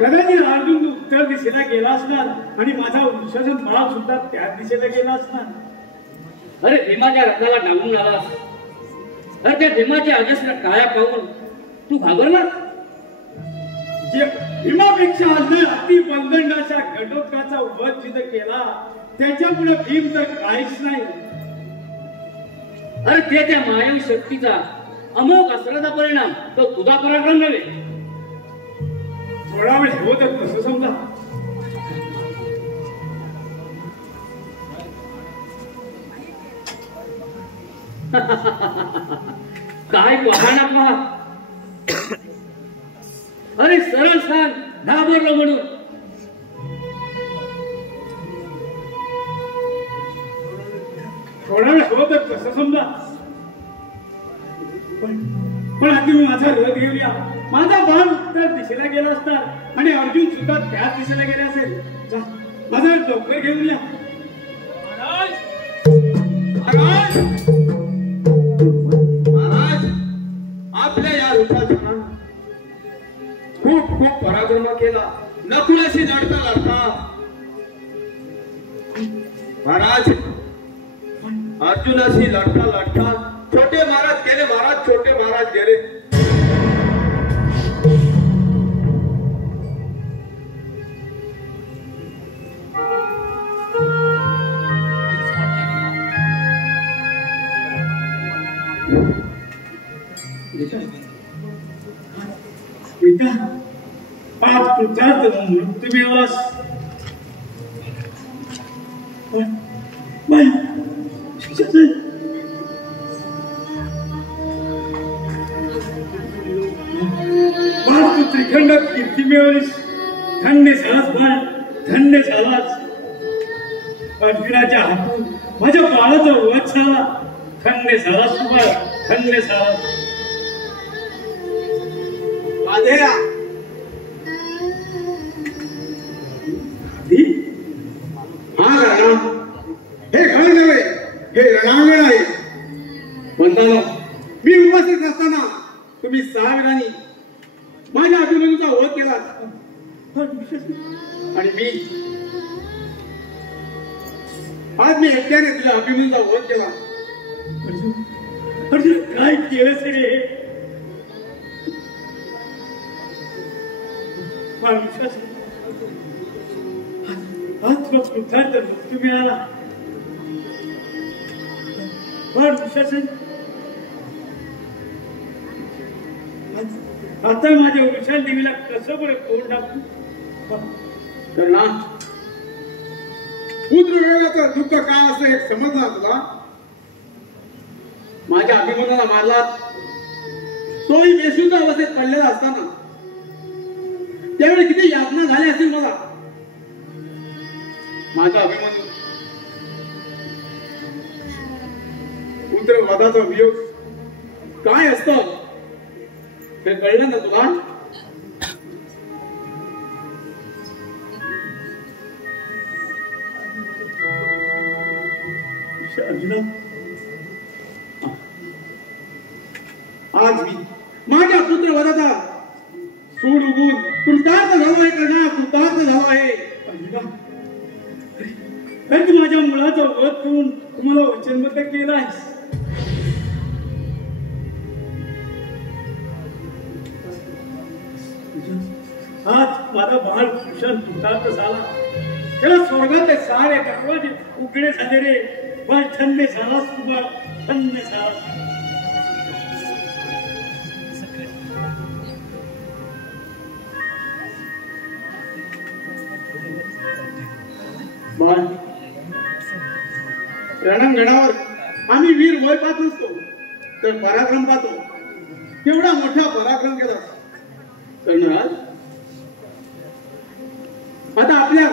कदाचित अर्जुन उत्तर दिशेला गेला असणार आणि माझा वंशज बाळ सुद्धा त्याच दिशेला गेला असणार. अरे भीमाच्या रथाला डावून आलास. अरे त्या भीमाच्या अजस्र काया पाहून तू घाबरला. भीमापेक्षा अति बंधनाच्या घटोत्कचाचा वध जिथे केला त्याच्या पुढे भीम तर काहीच नाही. अरे ते त्या मायावी शक्तीचा अमोघ अस्त्राचा परिणाम तो तुझा पराक्रम नव्हे. थोडा वेळ होत कसं समजा. काय वाहना पहा. अरे सरळ सांग घाबरलो म्हणून. थोडा वेळ होत कसं समजा. पण आधी माझा रथ घेऊया. माझा बाण उत्तर दिशेला गेला असणार आणि अर्जुन सुद्धा त्याच दिशेला गेले असेल. माझा लवकर घेऊन या. महाराज, आपल्या या विठ्ठल खूप खूप पराक्रम केला. नकुलाशी लढता लढता महाराज अर्जुनाशी लढता लढता छोटे महाराज गेले. महाराज छोटे महाराज गेले. बेटा पाच पुत्रात मृत्यू मिळवलास. तू त्रिखंड कीर्ती मिळवलीस. धन्य झालास बाळ, धन्य झालास. अर्जुनाच्या हातून माझ्या बाळाचा वध झाला. धन्य झालास तू बाळ, धन्य झालास. हे घर नव्हे, हे रणांगण आहे. म्हणताना मी उपस्थित असताना तुम्ही 6 वीरांनी माझ्या अभिमन्यूचा वध केला आणि मी आज मी एकट्याने तुझ्या अभिमन्यूचा वध केला. अर्जुन काय केलंस रे? आज तुला कृतार्थ मृत्यू मिळाला. आता माझ्या विशाल देवीला कसं बरं तोंड टाकू? करुणा, पुत्रवियोगाचं दुःख काय असं एक समजला तुला? माझ्या अभिमन्यूला मारला, तोही बेशुद्ध अवस्थेत पडलेला असताना त्यावेळी किती यातना झाली असतील मला. माझा अभिमन्यू पुत्र वधाचा वियोग काय असतं हे कळलं ना तुला? आज मी माझ्या पुत्र वधाचा सूड उगून कृतार्थ झालो आहे. करणार कृतार्थ झालो आहे. तू माझ्या मुलाचा वध करून तुम्हाला वचनबद्ध केला आहेस. आज माझा बाळ कुशल कृतार्थ झाला. त्याला स्वर्गातले सारे दरवाजे उघडे झाले रे. बाळ धन्य झालास तू, बाळ धन्य झालास. रणांगणावर आम्ही वीर वय पाहत नसतो तर पराक्रम पाहतो. केवढा मोठा पराक्रम केला कर्णराज. आता आपल्या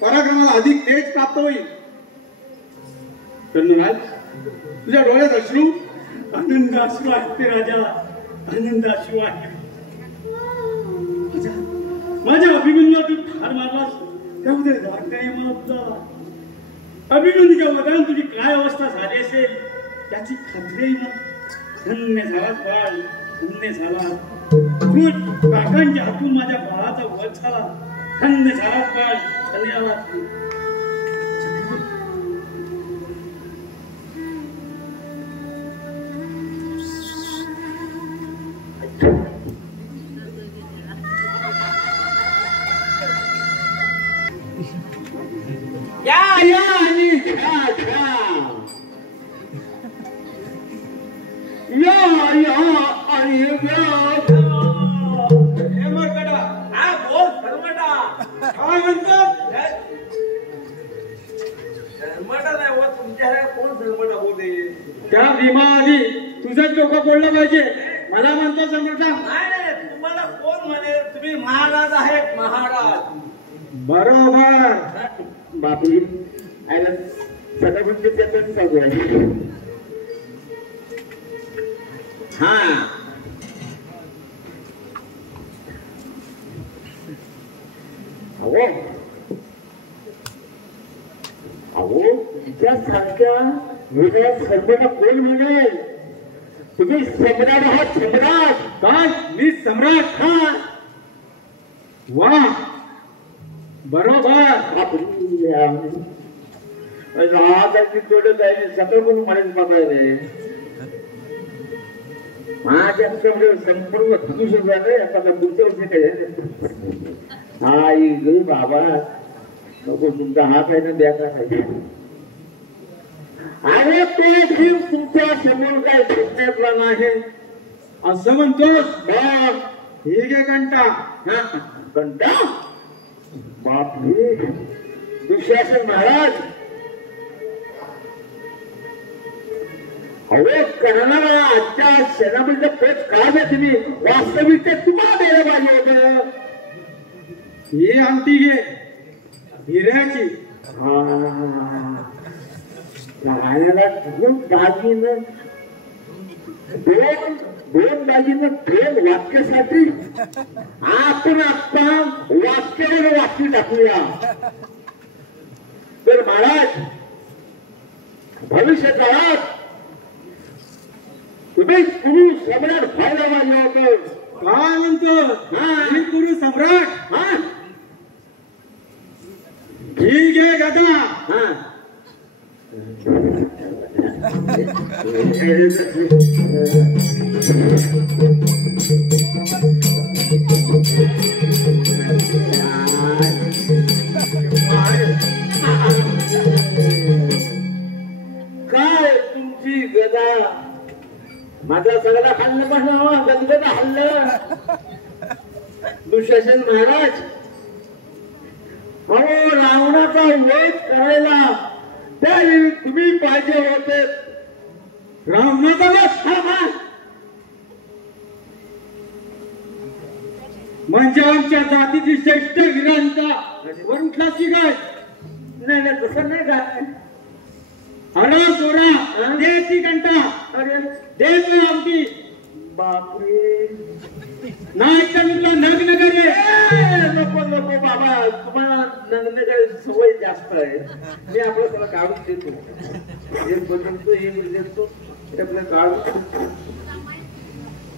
पराक्रमाला अधिक तेज प्राप्त होईल. कर्णराज, तुझ्या डोळ्यात अश्रू? आनंद अश्रू आहेत ते राजा, आनंद अश्रू आहे. माझ्या अभिमन्यूला तू ठार मारलास त्यामध्ये राग नाही मला तुझा. अभिमन्यूच्या वधान तुझी काय अवस्था झाली असेल याची खात्री ना. धन्य झालास बाळ, धन्य झाला. तू काकांच्या हातून माझ्या बाळाचा वध झाला. धन्य झालास बाळ, धन्यवाद. त्या भीमा आधी तुझ्याच डोकं बोललं पाहिजे. मला म्हणतो सम्राटा. नाही, तुम्हाला कोण म्हणे? तुम्ही महाराज आहेत, महाराज. बरोबर बापू. सदागुंज चालू आहे. हा अहो तुमच्यासारख्या वेगळ्या सर्वांना कोण म्हणेल? तुम्ही सम्राट आहात, सम्राट. काय मी सम्राट? हा वा बरोबर. सगळं कोण म्हणायचं बघायला माझ्या संपूर्ण धनुष्य झालं आता पुढच्या वर्षी काय आई ग बाबा नको तुमचा हात आहे ना द्यायचा पाहिजे. अरे तो जीव तुमच्या समोर काय सुटण्यातला नाही असं म्हणतोस? ठीक आहे घंटा. घंटा बापरे दुःशासन महाराज अहो करणारा आजच्या सेनापतीचं पोच का द्या तुम्ही वास्तविक तुम्हाला द्यायला पाहिजे होतं. ही आमटी घे हिऱ्याची. राहण्याला दोन दागिनं दोन दागिनं दोन वाक्यासाठी आपण आता वाक्यावर वाक्य टाकूया. तर महाराज भविष्य काळात तुम्ही कुरु सम्राट व्हायला पाहिजे होतं. काय म्हणतो? मी कुरु सम्राट? ठीक आहे गदा. काय तुमची गदा माझा सगळा हल्लं पण गदगद हल्लं. दुःशासन महाराज अहो रावणाचा वध करायला त्यावेळी तुम्ही पाहिजे होते. रावणाचा वध म्हणजे आमच्या जातीची श्रेष्ठ वीरांचा वर उठला की काय? नाही नाही तसं नाही काय. अडा सोडा दे ती घंटा. अरे दे तू आमटी. बापरे नाही तर तुला नग्न करे. नको नको बाबा तुम्हाला नंदण्याची सवय जास्त आहे. मी आपलं त्याला काढून देतो. एक बदलतो एक देतो आपलं काढून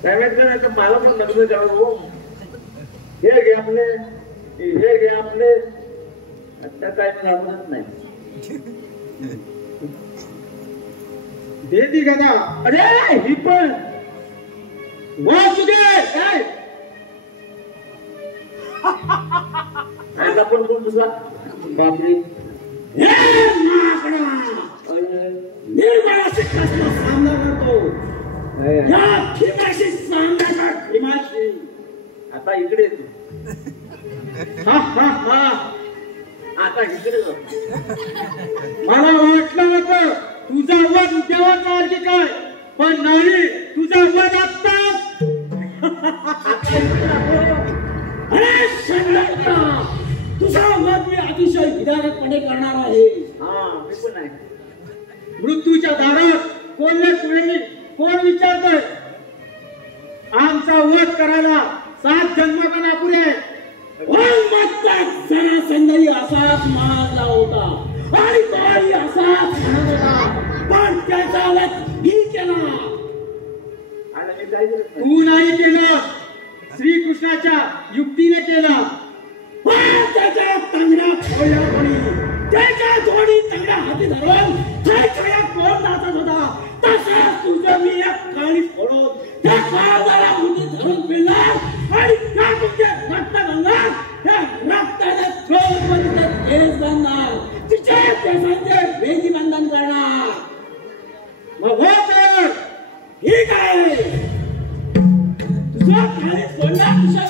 काय माहित नाही तर मला पण लग्न करावं. हे घे आपले हे घे आपले आता काय लागत नाही. दे ती गदा. अरे ही पण वा चुके काय आता पण तू तुझा बापरे निर्मळाशी कसला सामना करतो. या खिमाशी सामना कर. खिमाशी आता इकडे तू. आता इकडे जाऊ. मला वाटलं होतं तुझा वध उद्यावर चाल की काय पण नाही. तुझा वध आत्ताच. अरे शंभरदा, तुझा वध मी अतिशय विधानकपणे करणार आहे. मी पण आहे. मृत्यूच्या दारात कोणले कुणी कोण विचारतोय? आमचा वध करायला 7 जन्म का नापुरे. जरासंधही असाच माजला होता आणि तोही असाच म्हणत होता पण त्याचा वध मी केला. तू नाही केलं श्रीकृष्णाच्या युक्तीने केला. पण त्याच्या तंगड्या फोडल्या कोणी. त्याच्या दोन्ही तंगड्या हाती धरून त्याच्या कोण नाचत होता तसाच तुझं मी एक काळी फोडून त्या काळाला मुठी धरून पिळणार आणि त्या तुमच्या रक्तगंगा त्या रक्ताने चोरमध्ये केस बांधणार. तिच्या केसांचे वेदी बंधन करणार. मग हो तर ठीक आहे. तुझा खाली फोडला तुझ्या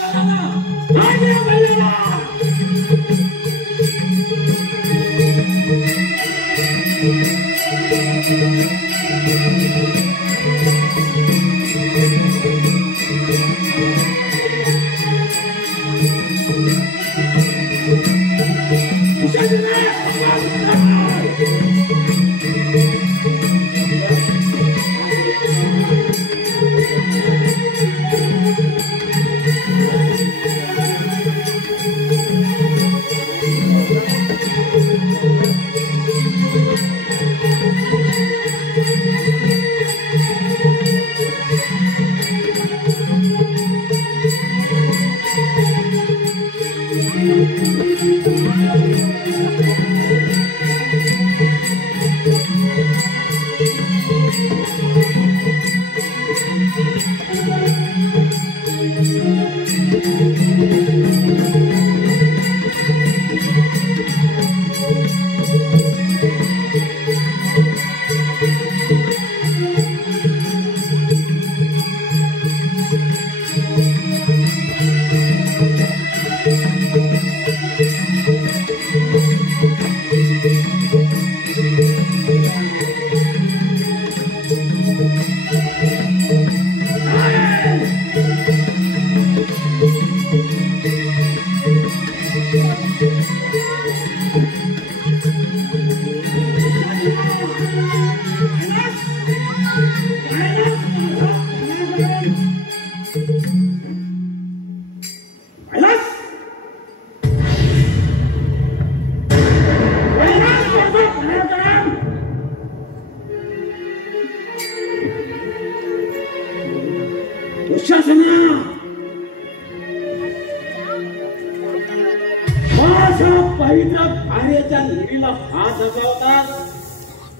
पवित्र कार्याच्या निरीला हात दबावतात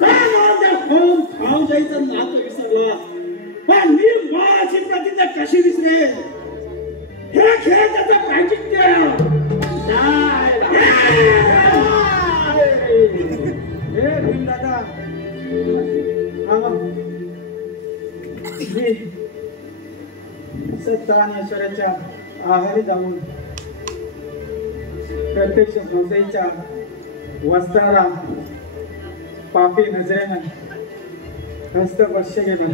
का माझ्या कोण खाऊ जायचं नातं विसरला पण मी माझी प्रतिज्ञा कशी विसरेल हे खेळ त्याचा प्रायचित्य दादा सत्ता आणि ऐश्वर्याच्या आहारी जाऊन प्रत्यक्ष संस्थेच्या वस्त्राला पापी नजरेनं हस्तस्पर्श केला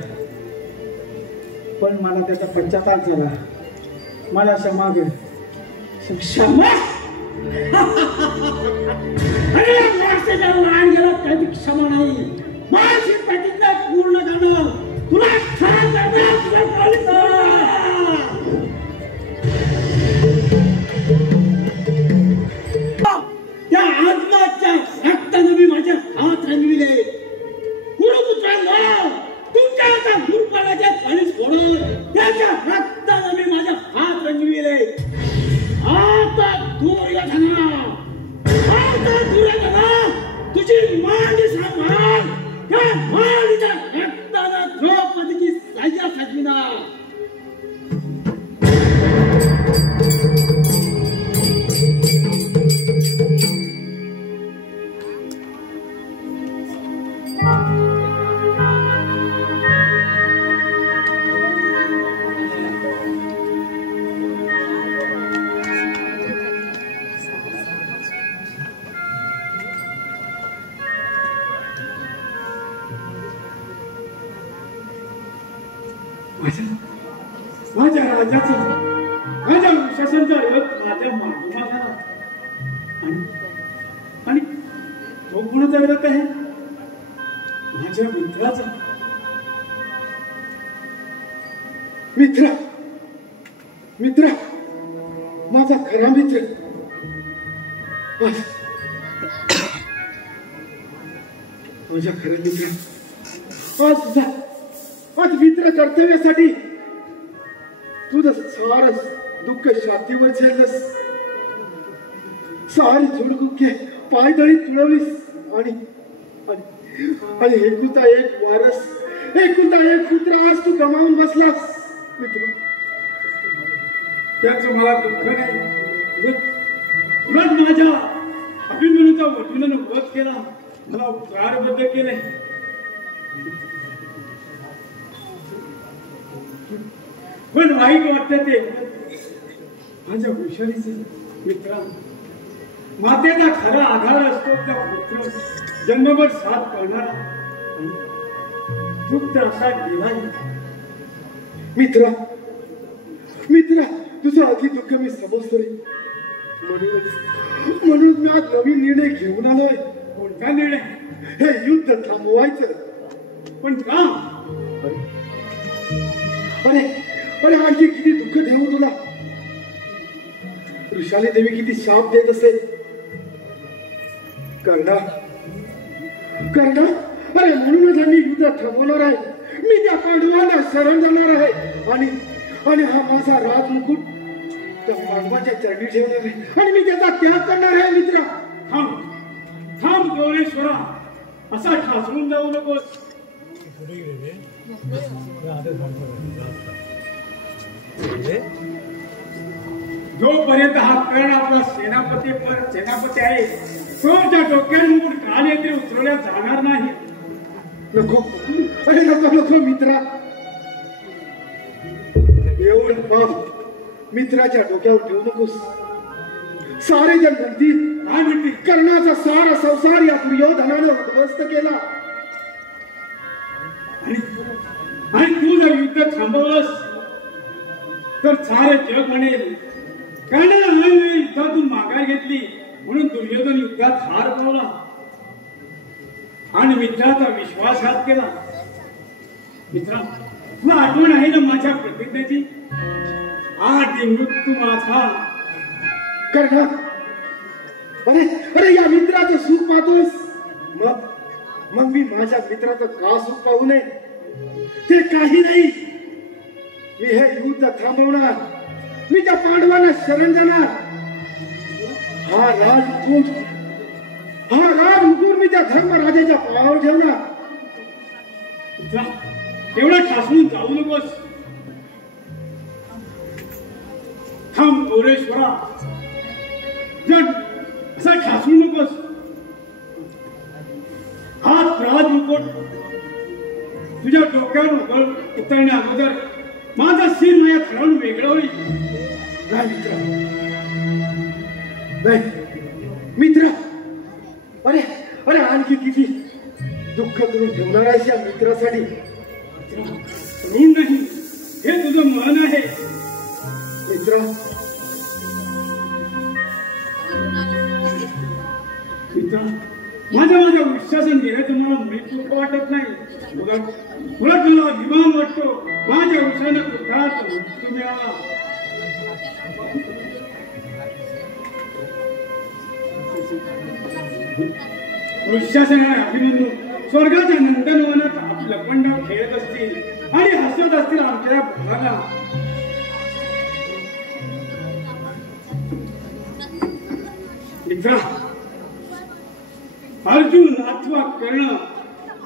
पण मला त्याचा पश्चाताप झाला मला क्षमा दे क्षमा अरे माणसाच्या वाण गेला कधी क्षमा नाही माझी प्रतिज्ञा पूर्ण करणं तुला ठार करणार त्या आत्माच्या रक्ताने मी माझे हात रंगविले गुरुपुत्रांनो तुमच्या आता गुरुपणाच्या खाली सोडून त्याच्या रक्ताने मी माझे हात रंगविले आता दुर्योधना तुझी मांडी सांभाळ त्या मांडीच्या रक्ताने द्रौपदीची सय्या सजविणार माझ्या राजाचा माझ्या वंशाचा रथ माझ्या मागोमाग आणि तो कोणाचा रथ आहे माझ्या मित्राचा मित्र मित्र माझा खरा मित्र माझ्या खऱ्या मित्र आज मित्र कर्तव्यासाठी तुझं सार दुःख छातीवर झेललंस सारी झुडगुके पायदळी तुळवलीस आणि एकुलता एक वारस एकुलता एक पुत्र आज तू गमावून बसलास मित्र त्याचं मला दुःख नाही उलट माझ्या अभिमन्यूचा वडिलांना वध केला मला उपकारबद्ध केले पण वाईट वाटतं ते माझ्या हुशारीचे मित्र मातेचा खरा आधार असतो त्या पुत्र जन्मभर साथ करणारा पुत्र असा गेला मित्र मित्र तुझं अति दुःख मी समजतो रे म्हणून मी आज नवीन निर्णय घेऊन आलोय कोणता निर्णय हे युद्ध थांबवायचं पण का अरे अरे आणखी किती दुःख देऊ तुला ऋषाली देवी किती शाप देत असे कर्णा कर्णा अरे म्हणूनच मी युद्ध थांबवणार आहे मी त्या पांडवांना शरण जाणार आहे आणि हा माझा राजमुकुट त्या पांडवांच्या चरणी ठेवणार आहे आणि मी त्याचा त्याग करणार आहे मित्र थांब थांब गौरेश्वरा असा ठासळून जाऊ नकोस जोपर्यंत हा कर्ण आपला सेनापती आहे तो त्या डोक्यात मुकुट काल येथे उतरवल्या जाणार नाही नको अरे नको नको मित्रा एवढं पाप मित्राच्या डोक्यावर ठेवू नकोस सारे जण म्हणतील कर्णाचा सारा संसार या दुर्योधनाने उद्ध्वस्त केला आणि तू जर युद्ध थांबवलंस तर सारे जग म्हणेल कर्णाने युद्धातून माघार घेतली म्हणून दुर्योधन युद्धात हार पावला आणि मित्राचा विश्वासघात केला मित्रा तुला आठवण आहे ना माझ्या प्रतिज्ञेची आधी मृत्यू माझा. कर्णा, अरे अरे या मित्राचं सुख पाहतोस. मग मी माझ्या मित्राचं का सुख पाहू नये? ते काही नाही. मी हे युद्ध थांबवणार. मी त्या पांडवांना शरण जाणार. हा राज उठून मी त्या धर्मराजाच्या पायावर ठेवणार. एवढं ठासून जाऊ नकोस. थांब गौरेश्वरा, जग असा ठासू नकोस. हा राज मुकुट तुझ्या डोक्यावर उतरण्या अगोदर माझा शिर माझ्या थरावून वेगळं होईल. नाही मित्र, नाही मित्र. अरे अरे आणखी किती दुःख करून ठेवणार आहेस या मित्रासाठी? मी नाही, हे तुझं मन आहे. मित्र, माझ्या विश्वासन घेण्याचं मला मुळीच वाटत नाही. उलट मला अभिमान वाटतो. माझ्या विषयाने कुठला मृत्यू मिळाला. वृक्षासनाने अभिमन्यू स्वर्गाच्या नंदनवनात आपलं लपंडाव खेळत असतील आणि हसत असतील आमच्या भावाला. मित्रा, अर्जुन अथवा कर्ण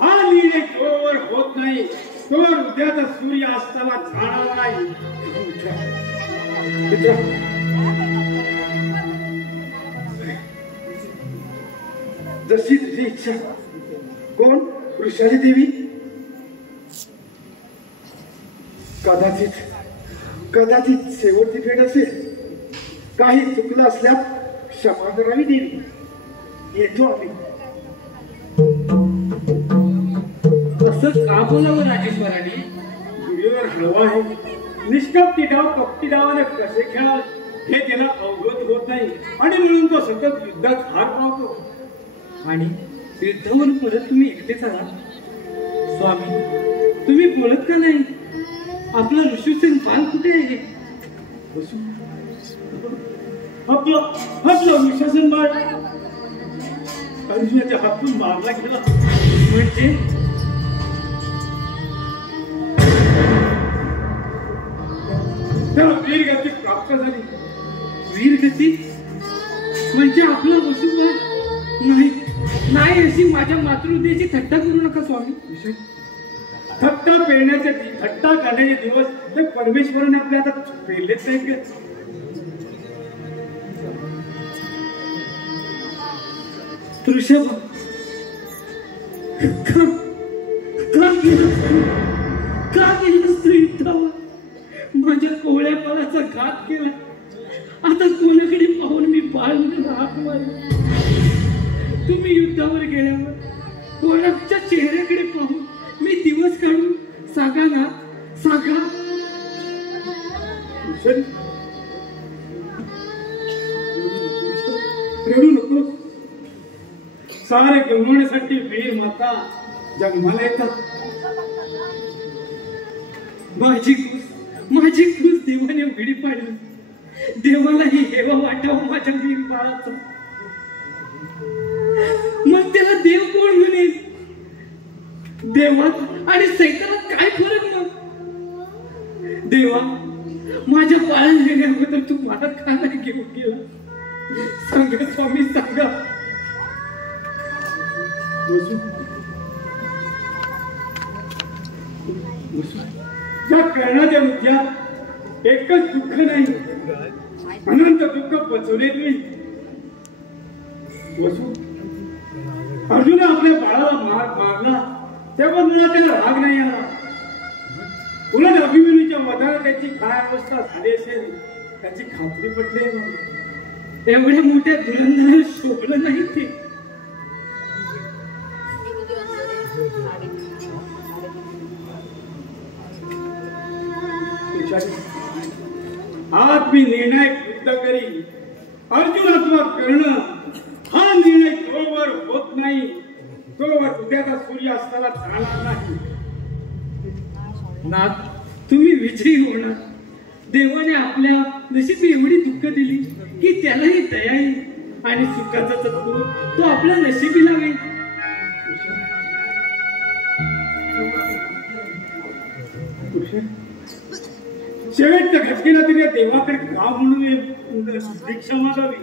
हा निर्णय जोवर होत नाही तोवर उद्याचा सूर्य अस्ताला जाणार नाही. मित्र, जशी तुझी इच्छा. कोण? वृषाली देवी. कदाचित शेवटची भेट असेल. काही चुकलं असल्यास क्षमा करावी देवी. येतो आम्ही. असं का बोलावं राजेश्वराने? सूर्यावर हळवा आहे. निष्कपटी डाव कपटी डावाने कसे खेळाल हे त्याला अवगत होत नाही आणि म्हणून तो सतत युद्धात हार पावतो. आणि युद्धावरून परत तुम्ही एकटेच आहात. स्वामी, तुम्ही बोलत का नाही? आपला ऋषीसेन बाल कुठे आहे? आपलं विश्वासन बाळ अर्जुनाच्या हातून मारला गेला. म्हणजे त्याला वीरगती प्राप्त झाली. वीरगती म्हणजे आपला वसुबाळ? नाही नाही, अशी माझ्या मातृहृदयाची थट्टा करू नका स्वामी. थट्टा करण्याचे दिवस ते परमेश्वराने आपल्या आता पेरलेच नाही. ऋषभ, का केलंस तू युद्धावर? माझ्या कोवळ्या बाळाचा घात केला. आता कोणाकडे पाहून मी बाळ म्हणून हाक मारला. तुम्ही युद्धावर गेल्यावर कोणाच्या चेहऱ्याकडे पाहून मी दिवस काढून सांगा ना, सांगा. रडू नको. सारे गमवण्यासाठी वीर माता जन्माला येतात. माझी खूस देवाने उघडी पाडली. देवालाही हेवा वाटावं माझ्या वीर बाळाचा. मग त्याला देव कोण म्हणेल? देवात आणि सैतानात काय फरक? मग देवा, माझ्या बाळाला नेण्याबद्दल तू मला का नाही घेऊन गेला? सांगा स्वामी, सांगा. या कर्णाच्या हृदयात एकच दुःख नाही, अनंत दुःख पचवले तुम्ही. वसू, अर्जुन आपल्या बाळाला मारला तेव्हा मला त्याला राग नाही आला. उलट अभिमन्यूच्या वधाला त्याची काय अवस्था झाली असेल त्याची खात्री पटली. एवढ्या मोठ्या धुरंधराला शोभलं नाही ते. आज मी निर्णायक युद्ध करी. अर्जुन अथवा कर्ण हा निर्णय जोवर होत नाही तोवर उद्याचा सूर्य अस्ताला जाणार नाही. नाथ, तुम्ही विजयी होणार. देवाने आपल्या नशिबी एवढी दुःख दिली की त्यालाही दया येईल आणि सुखाचं तत्व तो आपल्या नशिबी लावेल. शेवटच्या घटकेला तरी देवाकडे का म्हणून भिक्षा मागावी.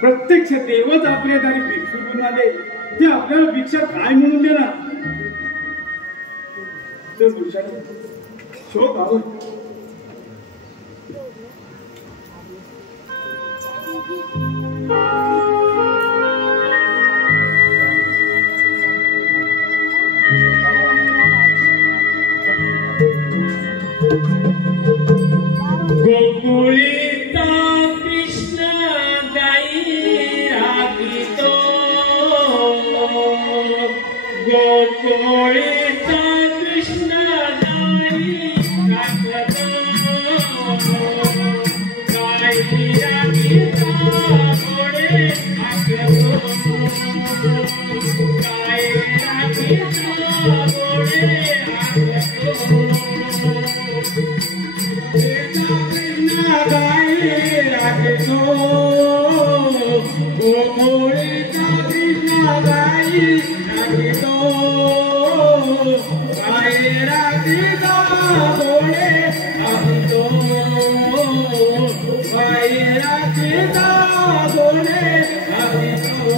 प्रत्यक्ष देवच आपल्या दारी भिक्षू म्हणून आले ते आपल्याला भिक्षा काय म्हणून देणार. तर शोक आवड गोकुळीचा कृष्ण गाई राखितो गोकुळीचा कृष्ण गाई राखतो गाई राखिता घोडे हाकतो गाई राखिता घोडे हाकतो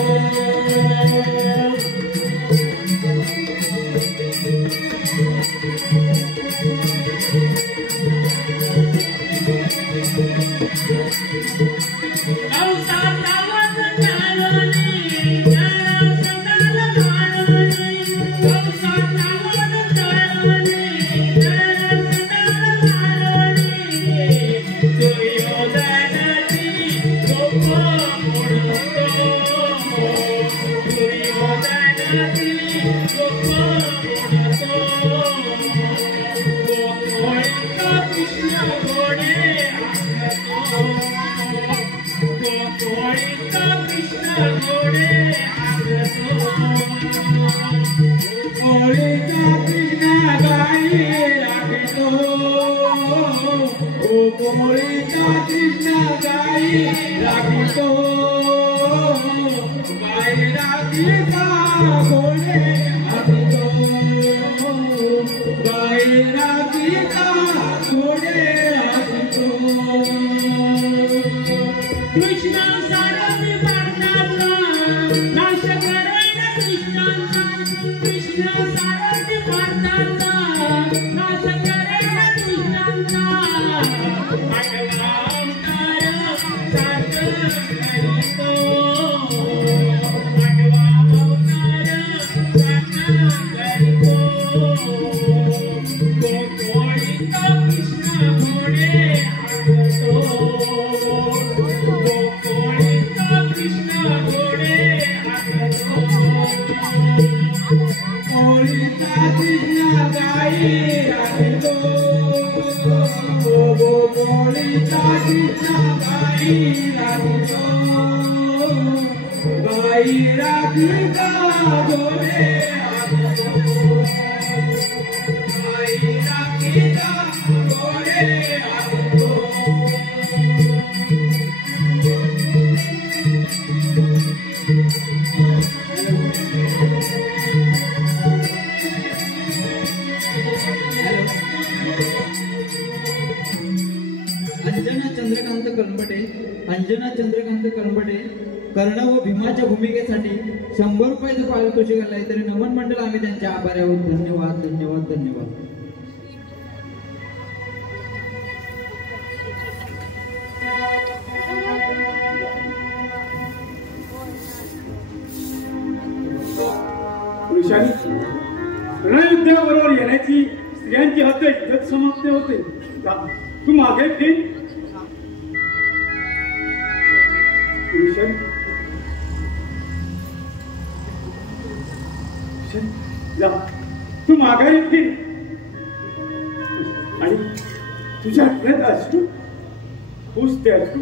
गाई राखतो गोकुळीचा कृष्ण गाई राखतो गाई राखिता घोडे हाकतो गाई राखिता घोडे हाकतो. अंजना चंद्रकांत करंबटे कर्ण व भीमाच्या भूमिकेसाठी 100 रुपयाचं पारितोषिक आलंय. तरी नमन मंडळ आम्ही त्यांच्या आभारी आहोत. धन्यवाद धन्यवाद धन्यवाद. रणयुद्धाबरोबर येण्याची स्त्रियांची हद्द इथंच समाप्त होते. तू मागे फिर. तू माघारी फिर आणि तुझ्या डोळ्यात असतो पुसते असतो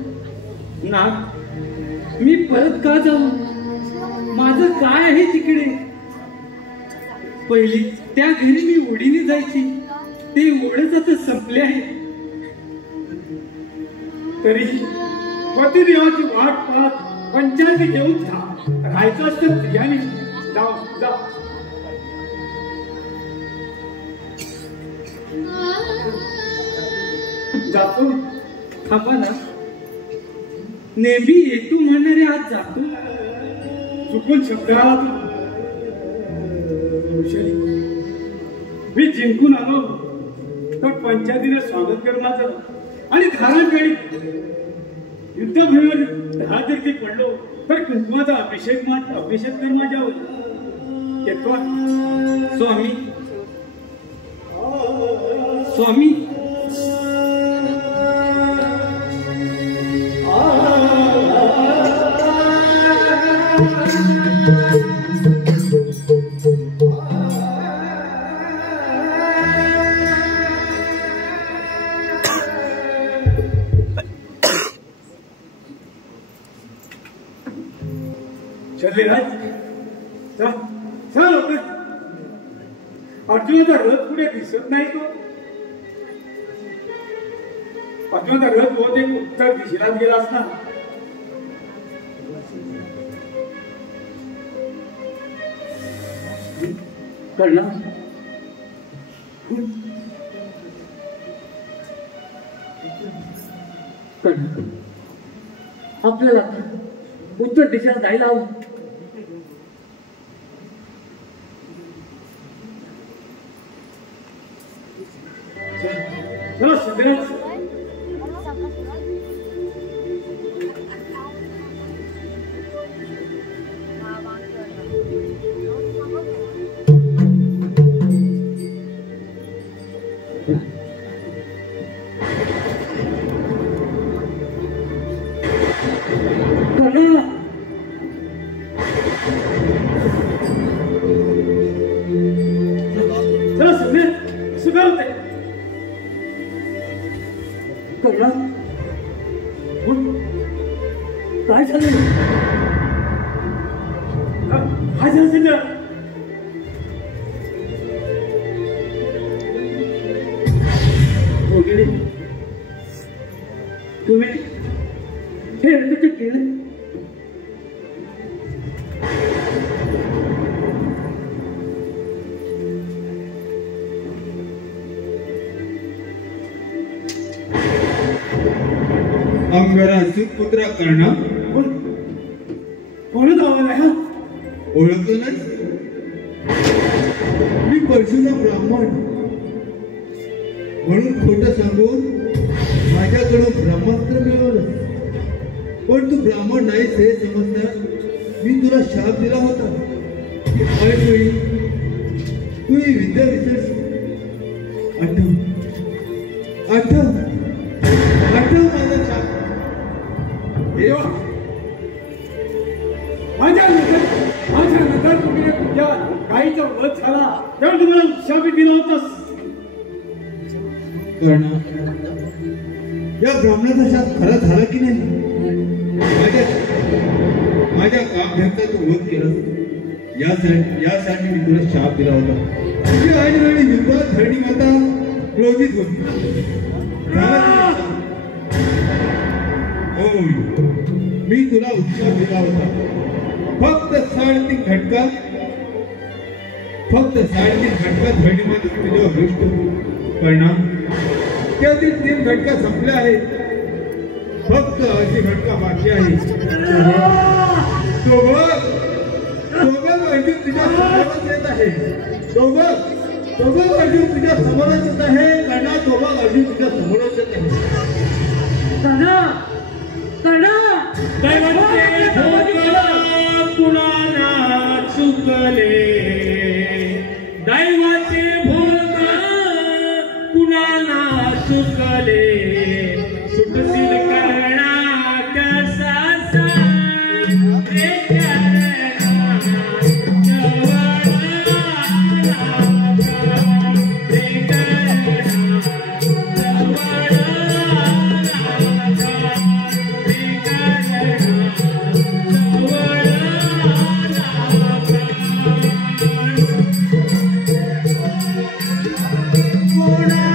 ना. मी परत का जाऊ? माझं काय आहे तिकडे? पहिली त्या घरी मी ओढीने जायची ते ओढच आता संपले आहे. तरी पतिदेवाची वाट पाहत पंचायती घेऊन राहायचं असतं प्रियाने. जा जातो. थांबा ना, नेहमी येतो म्हणणारे आज जातो. चुकून शब्द आला मी जिंकून आलो तर पंचायतीने स्वागत कर माझं. आणि धारांकडे युद्धभूमीवर 10 जर पडलो तर कुंकवाचा अभिषेक कर माझ्यावर. येतो स्वामी. स्वामी अर्जुनाचा रथ पुढे दिसत नाही. तो अर्जुनाचा रथ बहुतेक उत्तर दिशेला गेला असता. कळलं आपल्याला उत्तर दिशेला जायला हवं. काय झालं? काय झालं? वगैरे तुम्ही हे अर्थ केलं. अंगराजू पुत्र कर्ण कोण धावला आहे? ओळखलं नाही? मी परशुराम ब्राह्मण म्हणून खोटं सांगून माझ्याकडून ब्रह्मास्त्र मिळवलं. पण तू ब्राह्मण नाहीस हे समजता मी तुला शाप दिला होता की ऐकवी तू ही विद्या विसरशील. आठव आठव आठव माझा शाप. माझ्या नगर तुम्ही तुझ्या गाईचा वध झाला तेव्हा तुम्हाला शाप दिला होतास. या ब्राह्मणाचा शाप खरा झाला की नाही? माझ्या कामधेचा तू वध केला यासाठी मी तुला शाप दिला होता. तुझ्या ऐनवेळी युद्धात धरणी माता क्रोधित होती. मी तुला उत्साह दिला होता. फक्त 3.5 घटकात धरणी माता तुझ्यावर दृष्ट परिणाम. त्यातील 3 घटका संपल्या आहेत. फक्त 80 घटका बाकी आहे. तो बघ अर्जुन तुझ्या समोरच येत आहे. तो बघ अर्जुन तुझ्या समोरच येत आहे. कर्णा तो बघ अर्जुन तुझ्या समोरच येत आहे. कुणाला चुकले दैवाचे भोग कुणाला चुकले सुटतील कर्णा कसा कोणा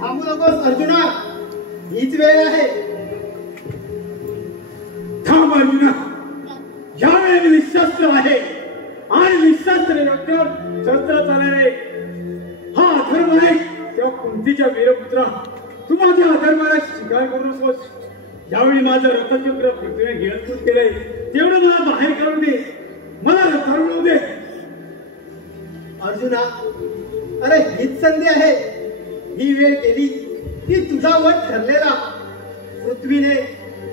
थांबू नकोस अर्जुना, हीच वेळ आहे. थांब अर्जुना, यावेळी निशस्त्र आहे आणि निशस्त्र योग्यावर शस्त्र चालणारे हा अधर्म आहे. तेव्हा कुंतीच्या वीरपुत्रा, तू माझ्या अधर्माला शिकार करू नकोस. यावेळी माझं रथचक्र पृथ्वीने गिळंकृत केलंय, तेवढं मला बाहेर काढून दे, मला रथावर मिळू दे. अर्जुना, अरे हीच संधी आहे. ही वेळ गेली की तुझा वध ठरलेला. पृथ्वीने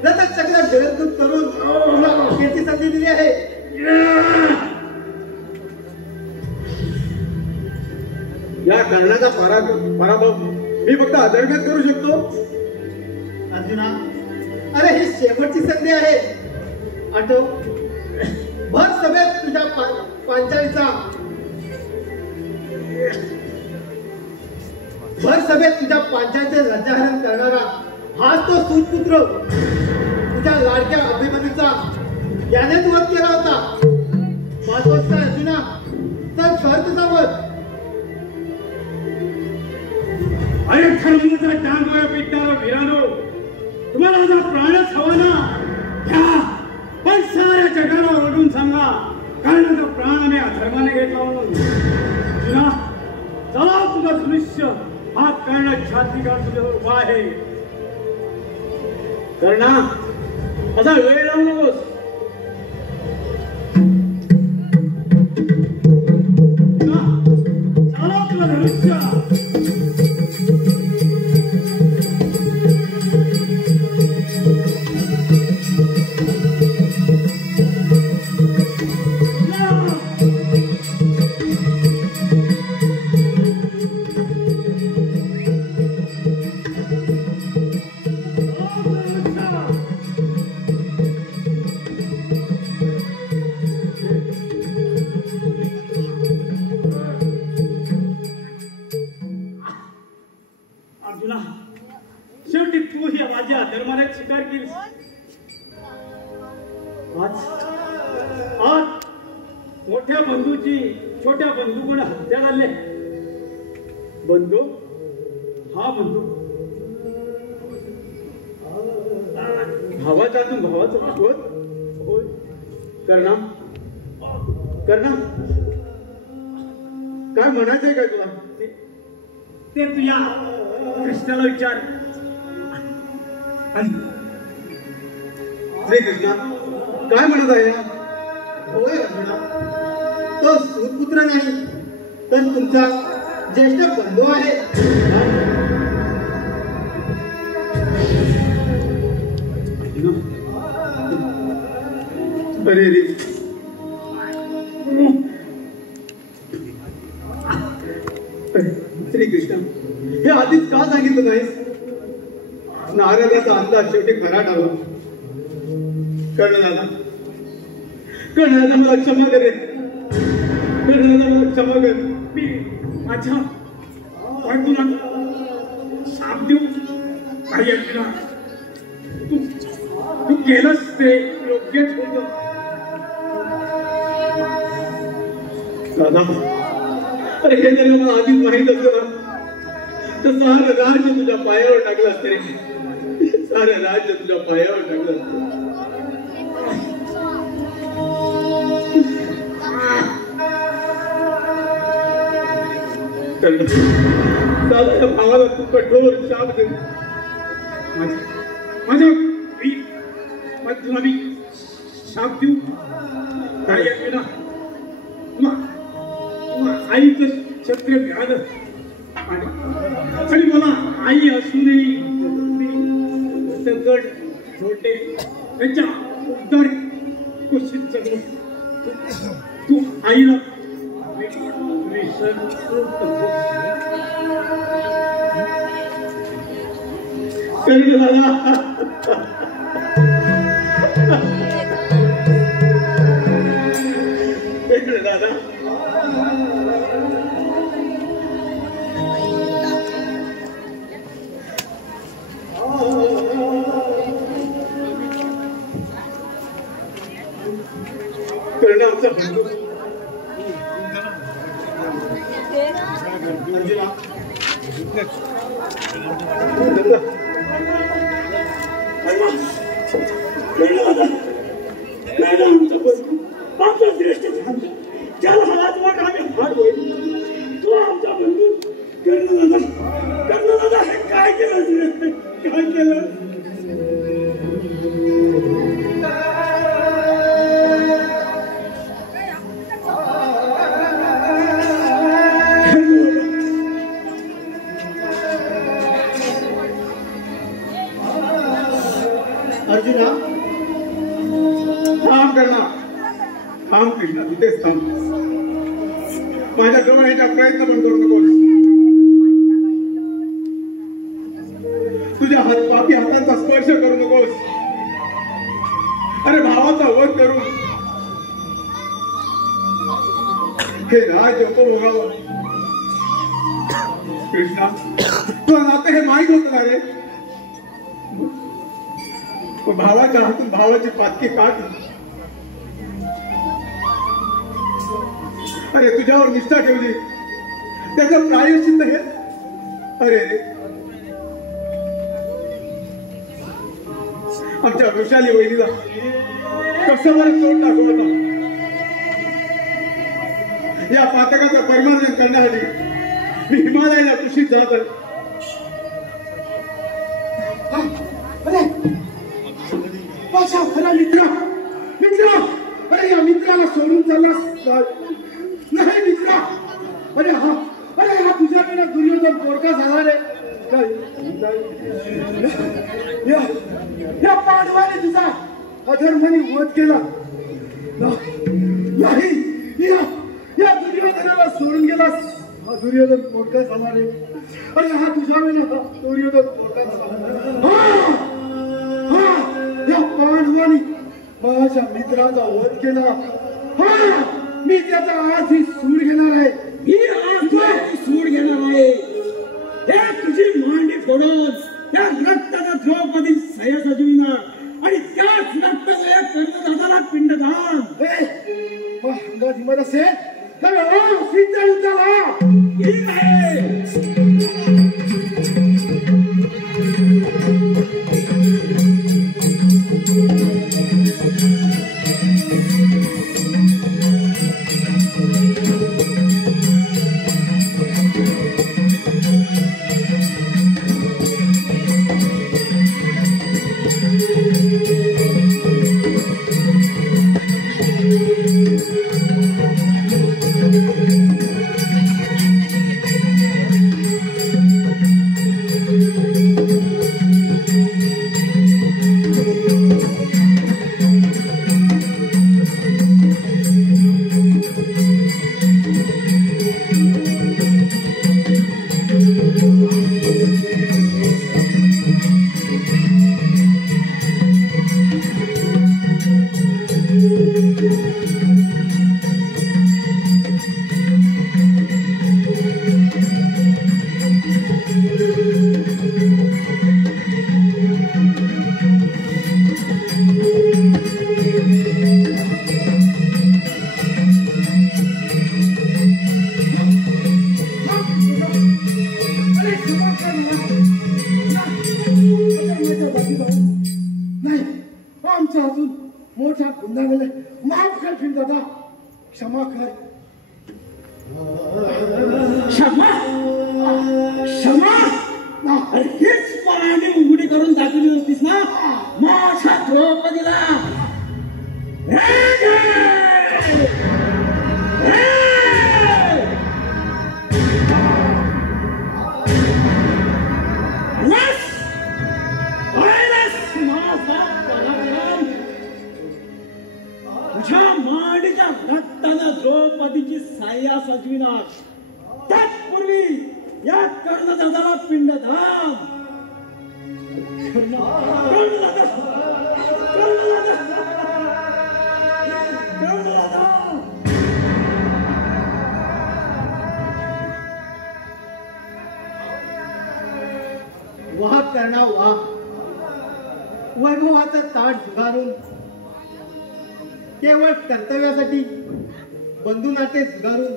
रथचक्र गिळंकृत करून तुला अखेरची संधी दिली आहे. या कर्णाचा पराभव मी फक्त अधर्म्यात करू शकतो. अर्जुना, अरे ही शेवटची संधी आहे. आठव, भर सभेत तुझ्या पांचालीचा राज्याहरण करणारा हाच तो सूतपुत्र तुझ्या लाडक्या अभिमन्यूचा यानेच वध केला होता. वाचवत का अर्जुना? तर कर तुझा वध. अरे धर्माचा टांगोळा पेटणारा वीरानो, तुम्हाला माझा प्राणच हवा ना? घ्या, पण साऱ्या जगाला ओरडून सांगा कर्णाचा प्राण आम्ही अधर्माने घेतला म्हणून. अर्जुना, चला तुझा दृश्य हा कर्ण छाती काढून तुझ्यावर उभा आहे. कर्णा, असा वेळ लावू नकोस. चला तुझा दृश्य. शेवटी तू ही माझ्या अधर्माने स्वीकार केलीस. आज मोठ्या बंधूची छोट्या बंधूकडे हत्या झाली. बंधू, हा बंधू भावाचा तू भावाचं आठवत होय. कर्णा, काय म्हणायचंय काय तुला? ते तुझ्या कृष्णाला विचार. श्री कृष्णा, काय म्हणत आहे? होय अर्जुना, तो सूतपुत्र नाही तर तुमचा ज्येष्ठ बंधू आहे. अरे रे, श्री कृष्ण, हे आधीच का सांगितलं नाहीस? नारदाचा अंदाज शेवटी खरा ठरला. कर्णदादा मला क्षमा करेल. कर्णदादा मला क्षमा कर. मी माझ्या बायकोला शाप देऊ काही अर्जुना, तू केलंस ते योग्यच होतं. दादा, अरे हे जर मला आधीच माहित असतं ना तर सारं राज्य तुझ्या पायावर टाकलं असतं रे. सारं राज्य तुझ्या पायावर टाकलं असतं. दादा या भावाला तू कठोर शाप दे. तुला मी शाप देऊ काय ना आईचं छत्र मिळालं आणि मला आई असूनही संकट छोटे त्यांच्या उद्धार कुशीत जगलो. तू आईला दादा कर्ण आमचा बंधू आमचा श्रेष्ठ ज्याला हातवर आम्ही हात होईल तो आमचा बंधू कर्णदादा हे काय केलं काय केलं. अर्जुना थांब करणार थांब कृष्णा तिथेच थांब. माझ्या जवळ यायचा प्रयत्न पण करू नकोस. तुझ्या पापी हातांचा स्पर्श करू नकोस. अरे भावाचा वध करून हे राज्य उपभोगावं. कृष्णा तुला नातं हे माहीत होतं ना रे. भावाच्या हातून भावाची पातकी काढ. अरे तुझ्यावर निष्ठा ठेवली त्याचं प्रायश्चित्त हे. अरे आमच्या वृषाली वहिनीला कसं मला तोड दाखवता. या पातकाचं परिमार्जन करण्यासाठी मी हिमालयाला कुशीत जात आहे. खरा मित्र अरे या मित्राला सोडून चाललास नाही मित्रा. अरे हा तुझ्याकडे दुर्योधन पोरका झाला रे. या पांडवाने तुझा अधर्माने वध केला नाही. या दुर्योधनाला सोडून गेलास. हा दुर्योधन पोरका झाला रे. अरे हा तुझ्याकडे दुर्योधन पोरका झाला. या पांडवाने माझ्या मित्राचा वध केला. मी त्याचा आज ही सूड घेणार आहे. ही आज सूड घेणार आहे. हे तुझी मांडी फोडून त्या रक्ताचा द्रौपदी सह्य सजविणार आणि त्याच रक्ताचा कर्णदादाला पिंडदान. अंगात हिमत असेल तर सिद्ध युद्धाला आमच्या हातून मोठा गुन्हा झालाय. माफ कर फिर दादा. क्षमा कर. क्षमा क्षमा अरे हीच पराणी उघडी करून दाखवली होतीस ना माझ्या द्रौपदीला. तुझ्या मांडीच्या रक्तानं द्रौपदीची साया सजविणार. तत्पूर्वी या कर्णदादाला पिंडदान. वाह कर्णा वाह. वैभवाचं ताट झुगारून केवळ कर्तव्यासाठी बंधुनाते झुगारून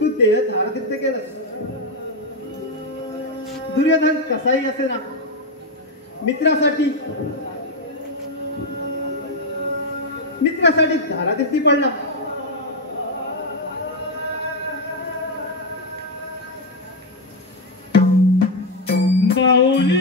तू देह धारातीर्थ केलंस. दुर्योधन कसाही असे ना मित्रासाठी धारातीर्थी पडला. माऊली